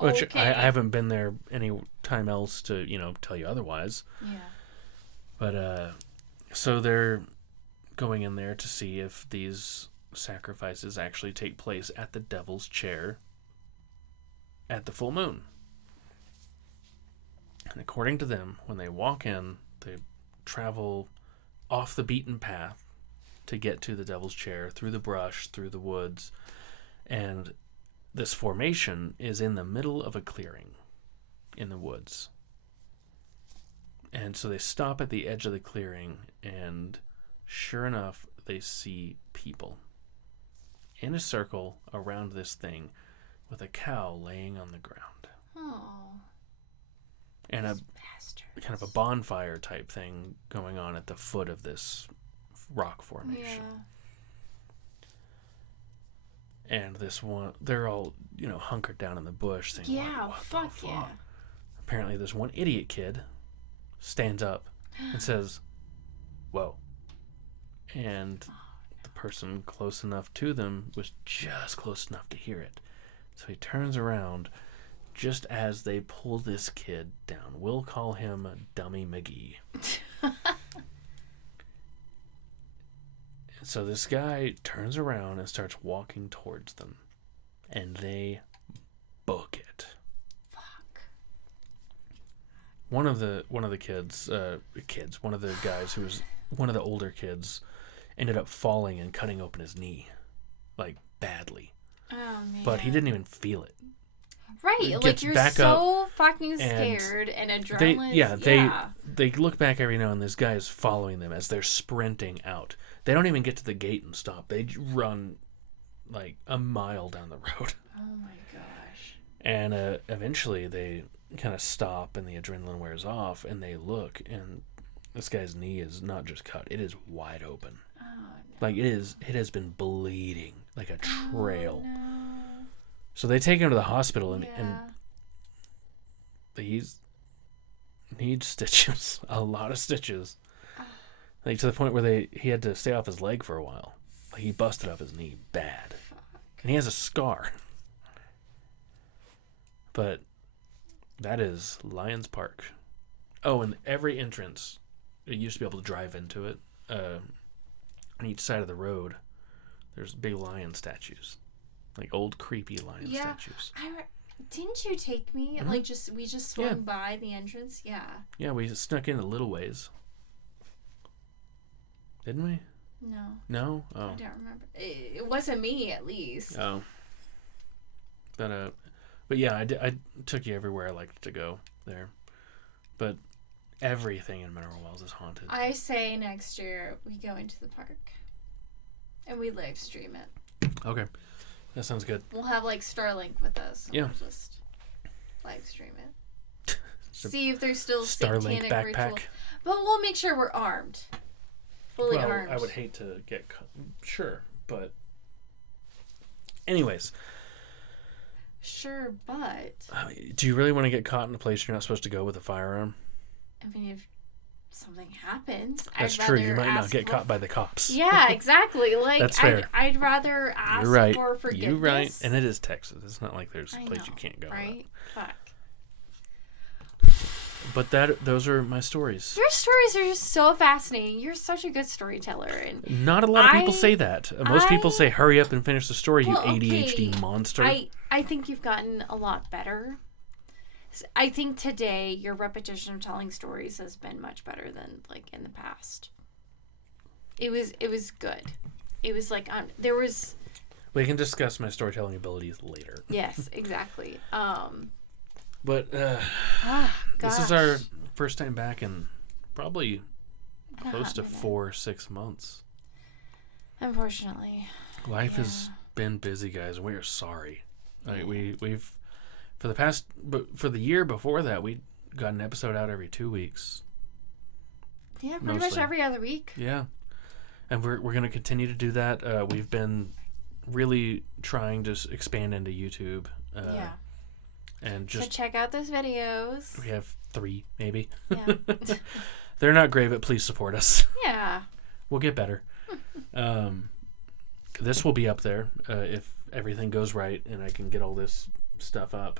Which I haven't been there any time else to, tell you otherwise. Yeah. But so they're going in there to see if these sacrifices actually take place at the Devil's Chair at the full moon. And according to them, when they walk in, they travel off the beaten path to get to the Devil's Chair, through the brush, through the woods, and this formation is in the middle of a clearing in the woods. And so they stop at the edge of the clearing, and sure enough, they see people in a circle around this thing with a cow laying on the ground. Oh. And a bastards. kind of a bonfire type thing going on at the foot of this rock formation. Yeah. And this one, they're all, hunkered down in the bush thinking, Yeah, what fuck the fuck? yeah. Apparently this one idiot kid stands up and says, whoa. And the person close enough to them was just close enough to hear it. So he turns around just as they pull this kid down. We'll call him Dummy McGee. So this guy turns around and starts walking towards them, and they book it. Fuck. One of the one of the guys who was one of the older kids ended up falling and cutting open his knee, like badly. Oh man. But he didn't even feel it. Right, like you're so fucking scared and adrenaline. They look back every now and this guy is following them as they're sprinting out. They don't even get to the gate and stop. They run like a mile down the road. Oh my gosh. And eventually they kind of stop and the adrenaline wears off and they look and this guy's knee is not just cut, it is wide open. Oh Like, it has been bleeding like a trail. Oh, no. So they take him to the hospital, and he needs stitches. A lot of stitches. Like, to the point where he had to stay off his leg for a while. Like, he busted up his knee bad. And he has a scar. But that is Lions Park. Oh, and every entrance, you used to be able to drive into it. On each side of the road, there's big lion statues. Like old creepy lion statues. Didn't you take me? Mm-hmm. Like, we just swung by the entrance? Yeah. Yeah, we snuck in a little ways. Didn't we? No. No? Oh. I don't remember. It wasn't me, at least. Oh. But yeah, I took you everywhere I liked to go there. But everything in Mineral Wells is haunted. I say next year we go into the park. And we live stream it. Okay. That sounds good. We'll have, like, Starlink with us. And Yeah. We'll just live stream it. See if there's still Starlink satanic backpack. ritual. But we'll make sure we're armed. Fully armed. I would hate to get sure, but anyways. Sure, but Do you really want to get caught in a place you're not supposed to go with a firearm? I mean, if something happens, That's I'd true. rather You might not ask get for- caught by the cops. Yeah, exactly. Like, That's fair. I'd rather ask You're right. for forgiveness. You're right. And it is Texas. It's not like there's a place you can't go. Right? Fuck. But those are my stories. Your stories are just so fascinating. You're such a good storyteller, and Not a lot of people say that. Most people say, "Hurry up and finish the story, Well, you ADHD okay. monster." I think you've gotten a lot better. I think today your repetition of telling stories has been much better than, like, in the past. It was good. It was like there was. We can discuss my storytelling abilities later. Yes, exactly. But this is our first time back in probably close to 4-6 months. Unfortunately, Life has been busy, guys. We are sorry. Like, we've for the year before that, we got an episode out every 2 weeks. Yeah, pretty much every other week. Yeah, and we're gonna continue to do that. We've been really trying to expand into YouTube. And just so check out those videos. We have 3, maybe. Yeah. They're not great, but please support us. Yeah. We'll get better. This will be up there if everything goes right and I can get all this stuff up.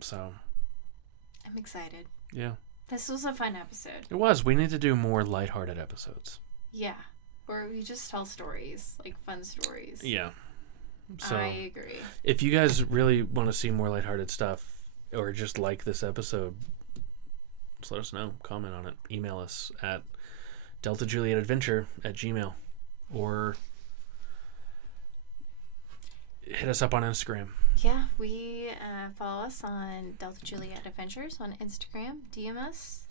So. I'm excited. Yeah. This was a fun episode. It was. We need to do more lighthearted episodes. Yeah. Where we just tell stories, like fun stories. Yeah. So, I agree. If you guys really want to see more lighthearted stuff or just like this episode, just let us know. Comment on it. Email us at delta_juliet_adventure@gmail.com or hit us up on Instagram. Yeah, we follow us on Delta Juliet Adventures on Instagram. DM us.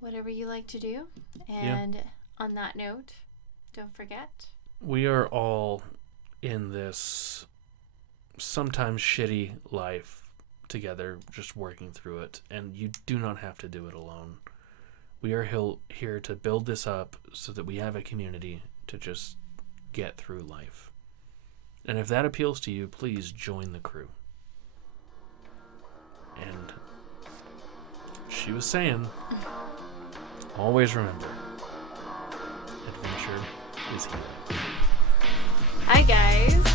Whatever you like to do. And on that note, don't forget. We are all in this sometimes shitty life together, just working through it, and you do not have to do it alone. We are here to build this up so that we have a community to just get through life. And if that appeals to you, please join the crew. And she was saying, always remember, adventure is healing. Hi, guys.